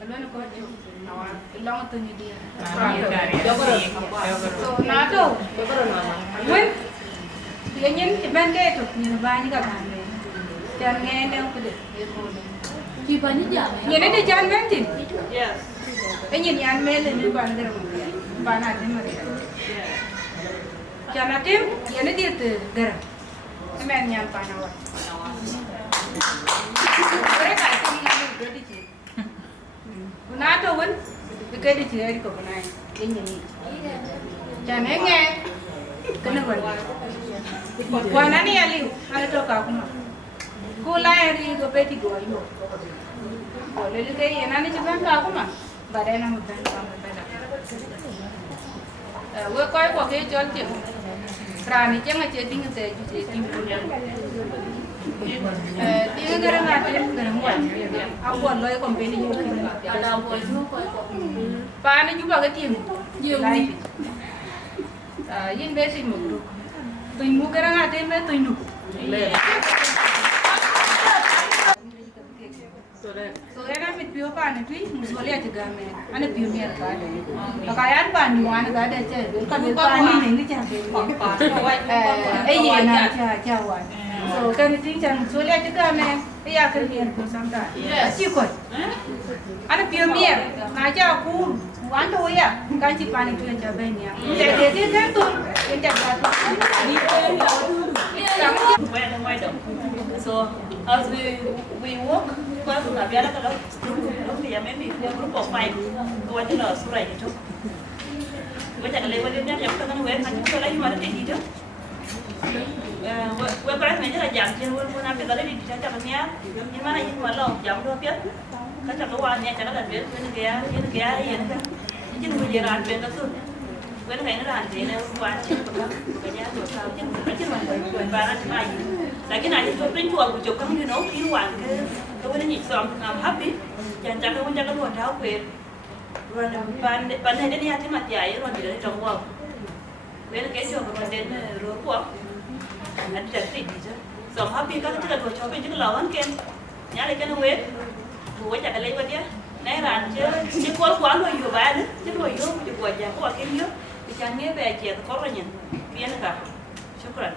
alwana ko jo long to ni dia so na to wen yenyen ti ban ke to ni ba ni ka ban le jan nge ne ko de Ki ba ni ja. ni ne de jan men tin Yes. enyin yan mele ni ban der ba na de ma jan atem yene dir te der men nyan pa na wa ore ka ti ni ni do di ji na to wen ke di ji ri ko na yenyen ni jan nge kana ba wana ni ali ala to ka kuma ko la ri go beti go yo ko le le ke yana ni ban ka kuma ba da na mu ban ka mu ba da we ko ko ke jol ti ra ni che ma che ding te ju che tim ko ya ti ngara na te ngara mo a ko lo ko be ni yo ki Ada boy mo ko ko. pa ni ju ba ke tim yo ni yin be si mu du tôi mua cái răng thế mấy tôi nụ so era mit pio pa ne tui musole ati game ane pio mi ka de akayan pa ni wan ga de che ka be pa ni ne ni cha e ye na cha wan so kan ni tin chan musole ati game e ya kan mi ko samta chi ko ane pio mi na cha ku wan to ya kan chi pa ni tu cha be ni ya de kan tu en cha ka tu So as we walk, kwa kuna biara kala ya maybe a group of 5 kwa jina sura yetu. Wacha kale wale ndio ya kutaka wewe hadi kwa hiyo mara tedi tu. Wewe kwa nini jana jam je wewe kuna pia kale di cha kwa nia ni mana yin wala jam do pia. Kacha kwa wania cha kala dia ni ya yin ka. Ni ni je ran pia tu. Wewe kai ran je ne kwa chi kwa ya do sa chi man bara ti mai. Lakini alicho pintu wa kuchoka mimi na ukiru wange kwa nini so I'm happy janja kwa janga kwa ndao kwa rwanda pan hede ni hati matia ye rwanda ni tongwa wewe kesho kwa ndene ro kwa ati tati so I'm happy ka tira kwa chope jika lawan ken nyale ken we wo ja kale wadia na ran je ni kwa lo yo ba de je lo yo je kwa ja kwa ken yo bichanye be je ko ronyen bien ka shukran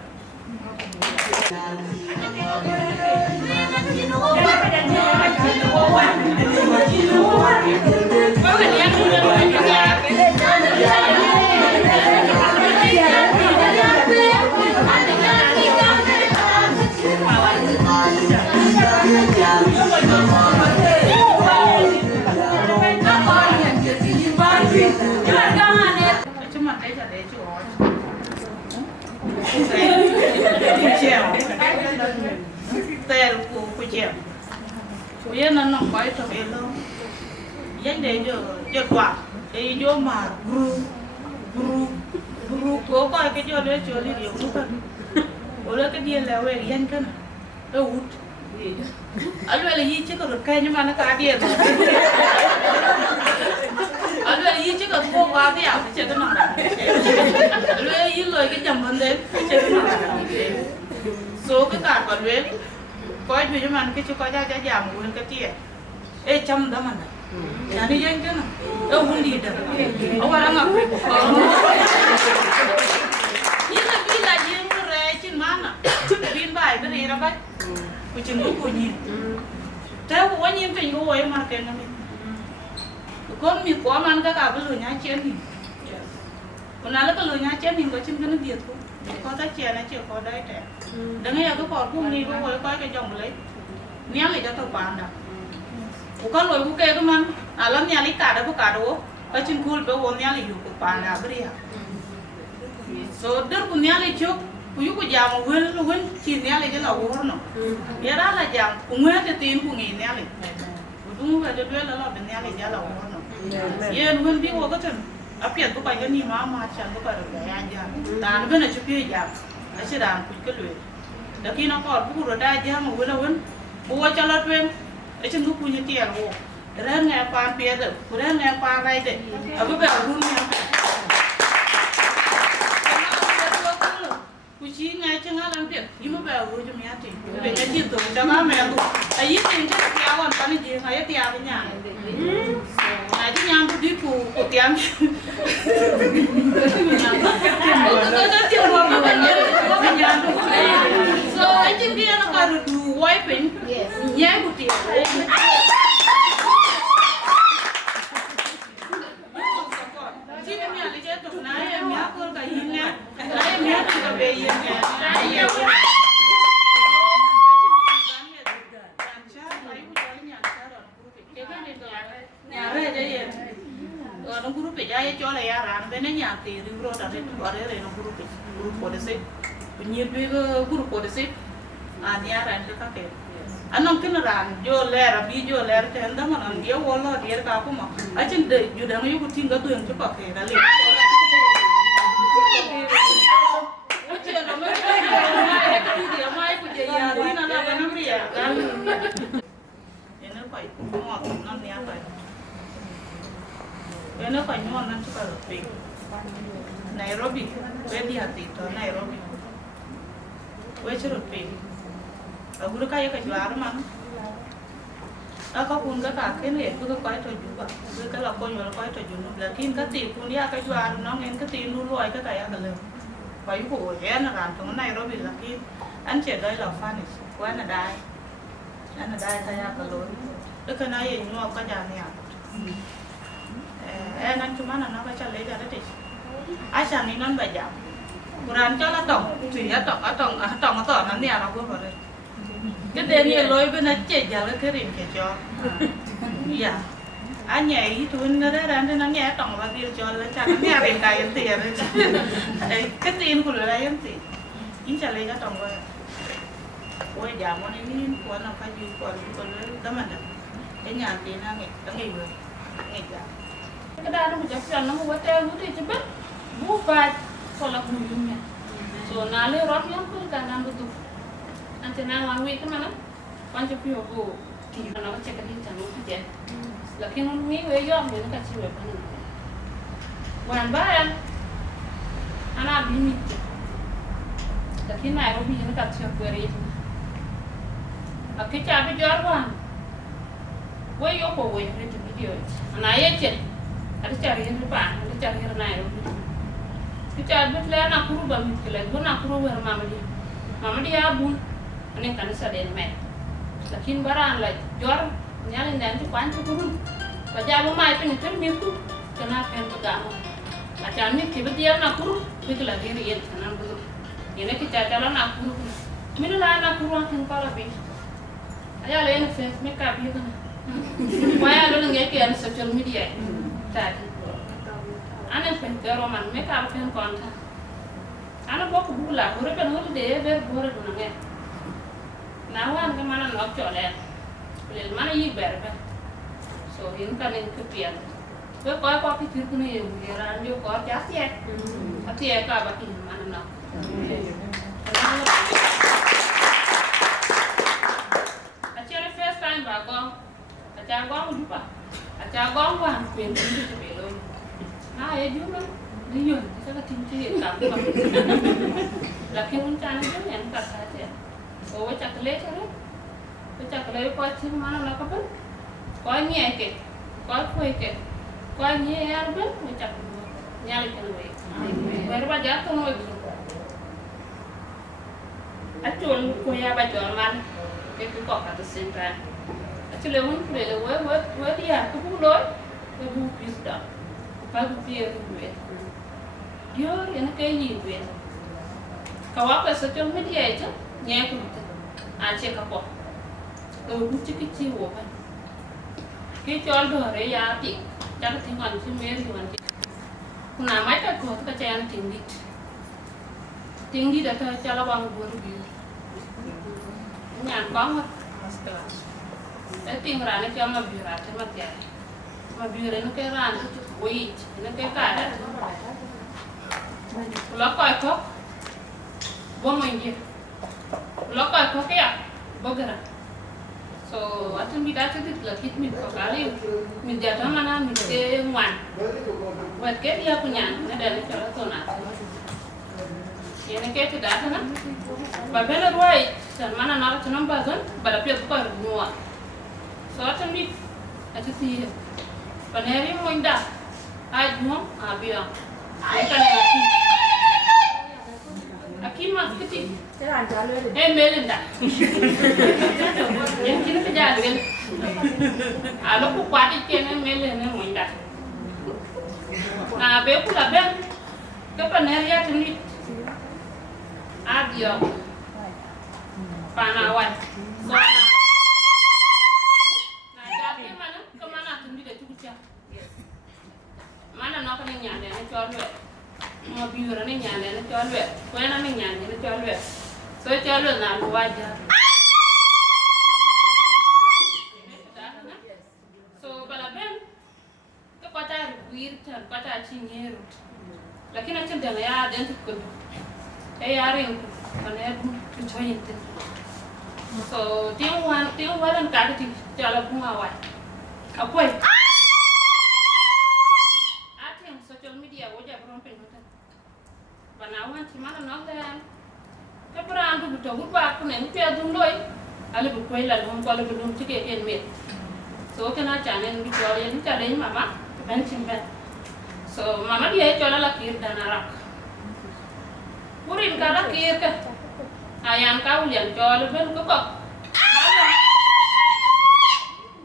Kuocgoor so ye na no ko to e lo yan de jo kwa e jo ma guru ko ke jo le cho li yo ka o le ke die le we yan kan e ut alwe le yi che ko ka ni ma na ka die alwe yi che ko ko ga dia che ko na alwe yi lo ke jam ban de che ko na so cái cả còn về coi như chúng mình cái chú coi ra giảm muốn cái tiền ê chăm đó mà nhà đi dân chứ nào đâu muốn đi được ông bà đang ngọc như là riêng rồi trên má nè pin bài cái gì đó bác của chừng lúc của nhìn theo của nhìn tình của em mà cái nó con mình có mà cái cả cái lửa nhá chén thì còn là cái lửa nhá chén thì có trên cái nó diệt thôi có tác chè này chịu có đấy trẻ đừng nghe cái cọt cũng đi có coi cái dòng lấy nhé lại cho tao bán đã có lối cũng kê cái man lắm nhà lấy cả đó có cả đó cái chân cool bé uống nhé lại dùng cái bán đã beri à so đứa cũng nhé lại trước cũng có giảm mà quên chỉ nhé lại cái là uống nó giờ đó là giảm cũng nghe cái tin cũng nghỉ nhé lại đúng vậy cho đứa là bên nhé lại giá là uống nó giờ quên biết uống cái chân apiat ko kaya ni mama chan ko karo ya ja dan bena chupi ja asiran ku ke lwe dakina ko bu ro da ja mo wala won bo chala twen achen ku ni tiel wo ren nga pan pie de ku ren nga pan rai de abu ba run ni Kuchi ngay chân á làm việc, nhưng mà bảo rồi cho mẹ thì về nhà chị tôi cho má mẹ luôn. Ấy tiền chắc là kéo ăn cái gì hay tiền với nhà. Này chứ nhà tôi đi phụ của tiền. Tôi tiêu vào một lần nữa, cái nhà tôi. So ấy chứ kia nó có được wiping, nhé của tiền. Chị em nhà lấy cái tục này em nhớ con cái gì nè, em nhớ cái về gì nè. Nhà rồi đấy vậy, nó group bây giờ cho lại ra, bên này nhà thì riu rồi đấy, ở đây nó group policy, nhiều cái group policy, nhà ra cái cái anh nông cái là jo lera bi jo lera thì anh đang nói dia wala dia cả cũng mà anh chỉ để jo đang yêu cái cái tuyển cho bác cái là liền chị nó mới cái gì mai của chị à đi nó là cái gì à cái nó phải ngọt nó nhẹ vậy nó phải ngon lắm chứ cả được Nairobi về đi hạt tịt Nairobi về chứ được guru kaya kejuara man, aku pun kakak ni, aku kau itu juga, aku kalau kau jual kau itu juga, lakin kati pun dia kejuara, nong en kati dulu ay kakak kalau, kau itu ya nak rantung Nairobi lakin, an cedai lah fanis, kau an ada saya kalau, lekan ay nu aku jadi ya, nan cuma nak baca lagi ada deh, asal ni nan baca, Quran cakap tong, sih tong nanti anak gua boleh. Cái đèn này lôi bên nó chạy giờ cái rìm kẹt cho, dạ, anh nhảy thôi nó đấy ra nên nó nhảy tổng vào tiêu cho nó chả nó nhảy bên cạnh em tiền đấy, cái tiền của nó là em tiền, in trả lấy cái tổng vào, ôi dạ mà này nên quan là phải dư quan đó mà được, cái nhà tiền nó nghỉ rồi, nghỉ ra, cái đa nó một chắc chắn nó một cái treo nó thì chỉ biết, bút vài, còn là mùi nhỉ, rồi nào lấy rót nhóc cứ cả năm bữa nanti one week kan mana, panjang pion go, tiga nama cek ni jangan lupa je. Laki nun week we jom dia nak cium apa ni. Wan bayan, anak bini. Laki Nairobi dia nak cium kuari. Akech apa jual wan? We yo ko we ni tu video. Anak ye cek, ada cari yang lupa, ada cari yang Nairobi. Kita ada betul anak kuru bami kelak, guna anak kuru mama dia bun. Ini kan sedang main, lakin barang lagi jual nyalin nanti pancu turun, kerja rumah itu nih termitu, kenapa yang pegang? Macam ni tiba-tiba nak kuru, itu lagi riak senang dulu. Ini kita jalan nak kuru, mana lah nak kuru akan kala bis. Ayah lain face make up itu kan, wah lalu nggak social media, tadi. Ane face roman make up kan kontak. Ane bawa bulan, baru kan holiday baru tu nangge. Nawan ke mana nak coba, boleh mana ini berapa? So ini kan yang kepian. Kau apa pikir kau ni? Orang jo kau jatuh ya, jatuh ya kau apa kini mana nak? Acara first time bagong, acara gong lupa, acara gong wang pun itu belum. Ya juga, dia saya tinggi tak. Laki muncang itu yang tak saja. Oh, cakap kau cakap mana nak apa? Kau ni ke, kau ke, kau ni apa? Cakap nyali kan we. Berapa jatuh we? Acul kau ya baca man, ke kau kata sentra. Acul lewat we dia tu puloi, we pisda, kau dia tu we. Dia yang kayak we. Kau apa social media itu? Nhẹ cũng anh có bỏ cũng chỉ cái chiêu của mình cái cho đồ đấy ya chị chắc là tiếng Anh chứ mấy tiếng Anh cũng làm mấy cái cột cái chân tiếng đi đã thôi cho nó bằng buồn bì nhàn có mất cái tiếng ra nó cho mà bì ra cho mà bì ra nó cái ra nó chút quỳ nó cái cả đấy nó coi có bông mình gì lokal kau kaya, bagara. So, atum kita cakap lagi mit kau kali, mit jatuh mana mit ke wan. Buat ke dia punya, ni dari cara tu nak. Yene ke te data na. Ba bela roi san mana na ta namba gan ba da pia ko no. So atan di ati ti. Ba neri mo inda. Ai mo abia. Aki mas kiti. Melinda. Yang kini kerja dengan. Alo ku kuat ikene melene mo inda. Na be ku la ben. Ke paneria tini. Adhiok. Panawan. So na jadi mana kemana tini de cukup. Mana nak ni nyane ni cholwe. Mapior ni nyane ni cholwe. Kuena ni nyane ni cholwe. So cholwe na luaja. So balaben ke kota ruir tan kota chinyero. Lakini acha ndanga ya dentro kudu. Yaring paner choyin tin. So tiang walan kagati jala bunga wa. Akoi. Social media woja brompe notan. Banawan cimana notan. Keperan tu betul berapa aku nih mesti adun loy. Ale berkuai lalu kalau belum cekik kan met. So kena channel ni jual yang challenge mama ben simpan. So mama dia jual lakir dan arak. Purin kada kir ke. Ayam kau yang jual ben kok.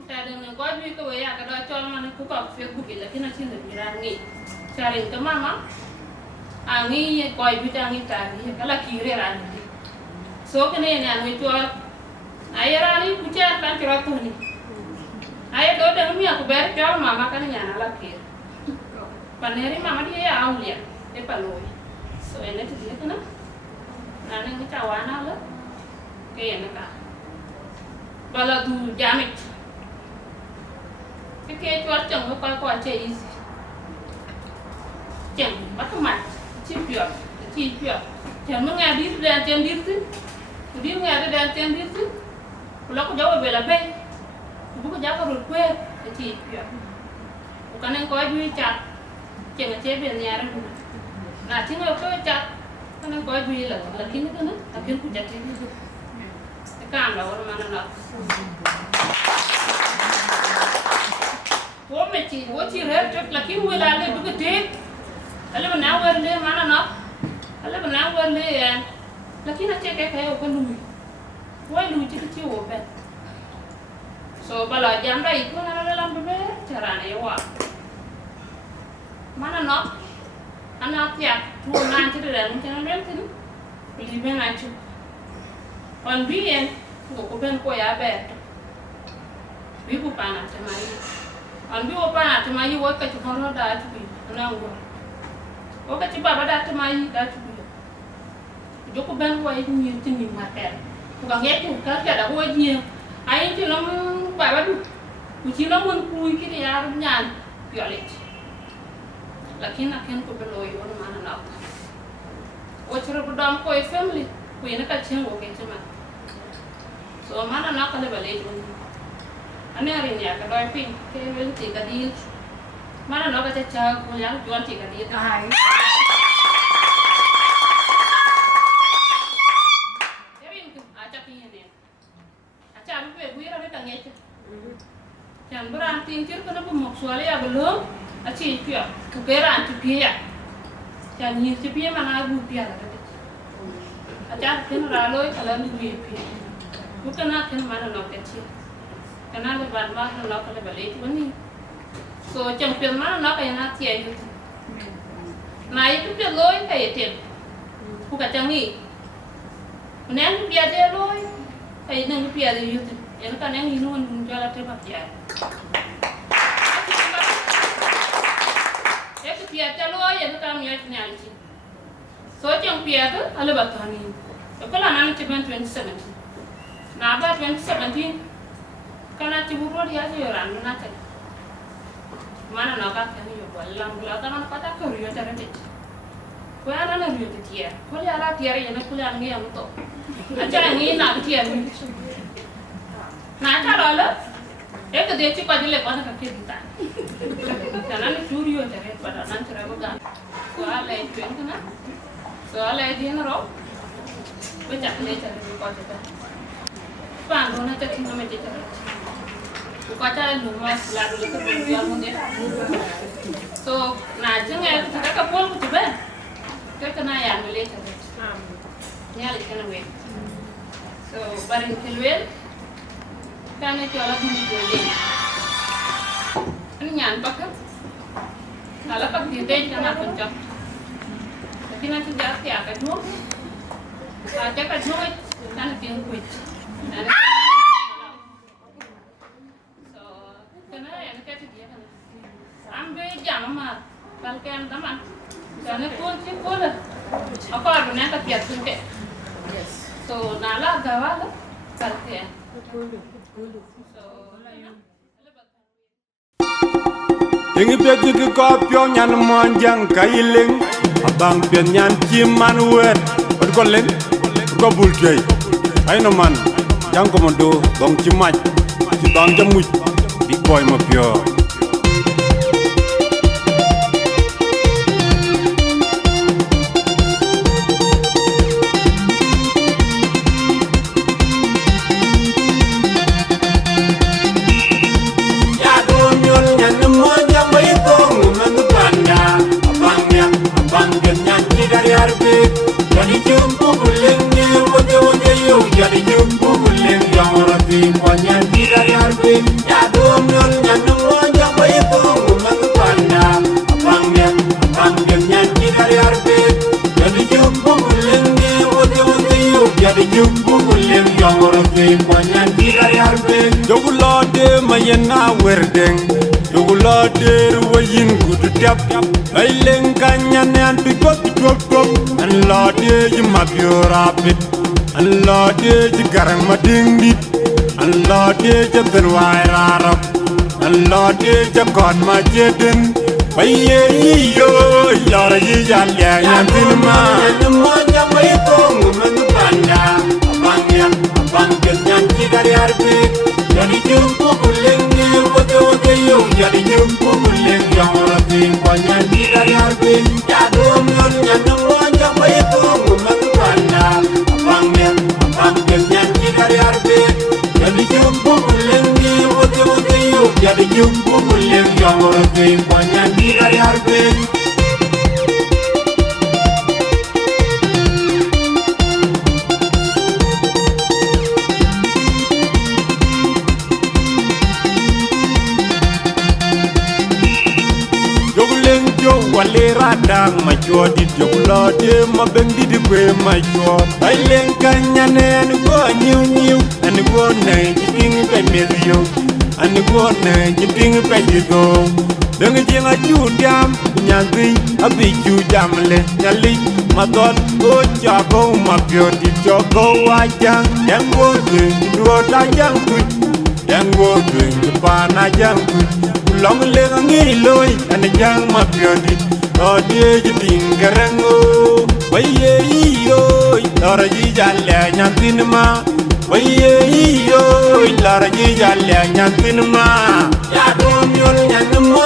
Tadeng kau juga kau ya kada jual mana kok Facebook ini lagi nasi lebih rangi. Carin ke mama, angi koi bisa angi tadi, kalau kiri rani. So kene ni angi jual, ayah rani pucat kan cerita tu ni. Ayah do dah mi aku ber jual mama kan ni anak laki. Paneri mama dia ya awliya, dia paloi. So ini tu dia kena. Nani ni cawana lah, kaya nak. Bala tu jamit. Kaya jual cang kau aje easy. Chẳng bắt mặt chi piot chẳng mới nghe đi đàn trên đi chứ đi nghe đàn trên đi chứ nó có dấu về là bên cũng có dấu có rồi quê chi piot cái này có duy chặt chẳng là chế bên nhà đó là chính là có chặt cái này có duy là kiến cái nữa là kiến của chặt thế cái cam là mà nó bố mẹ chỉ hết trước là kiến quê là lên cái thế. Kalau benar warle mana nak? Kalau benar warle ya, lagi nak cek kayak apa lu? Wah lu cik cik apa? So kalau jam dah itu nak dalam berapa cara ni wah? Mana nak? Anak tiap tu nanti dalam jangan berhenti. Beli ben aja. On bien, aku ben kau ya ber. Bibu panah cemai. On bibu panah cemai wah kacau orang dah tu, orang gua. Oke coba pada temai dah cukup. Joko ben wai ni tini mater. Bukan ngetu kan ada wai dia. Ai tu nom ba du. Uci nom mun kui kiri ya nyan violet. Lakin akan ko beloi on mana nak. O chero bedam ko family. Ku ina ka chen o ke cuma. So mana nak kale balai tu. Ane hari ni ka doi pin ke wel ti ka di. Mana nak ka cha ko yang jual ti ka di. Ai. Jangan berarti ciri kena pemaksual ya belum, aci pia, kegeran pia, jangan nyir pia mana pia lah tadi. Acar kena raloi kalau ni pia, bukan nak kena mana nak kecil, kena lebar mana nak kalau balik tu ni. So champion mana nak yang nak tiada itu. Nah itu pia loi kayak tem, bukan canggih. Menan pia dia loi, kayak nang pia dia itu. Yang kan yang ini jual terima pia. Ya pia calo yang kan yang nyali. So yang pia tu ala batani. Kalau anak cuma 2017. Nah, 2017 karena ciburu dia je orang mana cak. Mana nak kan ni jual lambulan kan kata kerja cara ni. Kau ada nak kerja dia. Kau ada dia yang nak kuliah ni yang tu. Acara ni nak dia ni. Nah, kalau lo, dia tu dia cakap dia lepas nak kerja kita. Jangan ni curi aja, pada nanti cara bukan. Soal lain tu kan. So So ala din ro. Beca leca ko ta. Pan do na ta kinga me ta. Ko ta no mas la do ko ya mo de. So na jinga ta ka pol ku ba. Ka na ya me leca. Nyali kana we. So barin kelwel kana ci ala dum ko de. Ani ñaan bakka. Ala pak di de kana ko jam. Tapi nanti jaar ti aka dum. Aja ka dum kana tin ku. So kana ya ka ti dia kana. Ambe jam ma balkan daman. Kana ko ci ko la. Ako ar na ka tiat tin ke. So nala gawala kalke. Ingi peti ki kopyo nyan monjang kailing abang pian nyan ciman wen berkoleng ko bulkei aino man jang komodo bang cimaj ci bang jamuj big boy Mapior jadi jumpu buling yang rapi punya tidak harbi ya domol nyanu wajah baik ngumang panda abangnya tidak harbi jadi jumpu buling ni wajah jadi jumpu buling yang rapi punya tidak harbi jogulade mayena werdeng jogulade ruwayin kudu tiap aileng kanyan yang pikot top an lade Mapior rapid Allah dia jegarang mading dit Allah dia jatan wairarap Allah dia jakon majeden baye iyo yara yijal ya yantin ma nemo jamai tong men panda abang kenyan dari harbi jadi jumpu buling ni wote yo jadi jumpu buling yang rapi punya dari harbi ya domon nemo jamai tong men panda dari harbi jadi jumpu buling ni wote yo jadi jumpu buling yang rapi punya dari harbi wale radang macho di joglo de mabendi di kwe macho ai len kanyane an go nyiu an go ne king pe medio an go ne king pe digo deng jinga judam nyazi abi judamle nyali madon go jago Mapior di jogo wajang yang go duot ajang tu yang go pana jang tu long le ngi loy an jang Mapior di ode Dinka rango baye iyo lara ji jalle nyantin ma baye iyo lara ji jalle nyantin ma ya dom yol nyan mo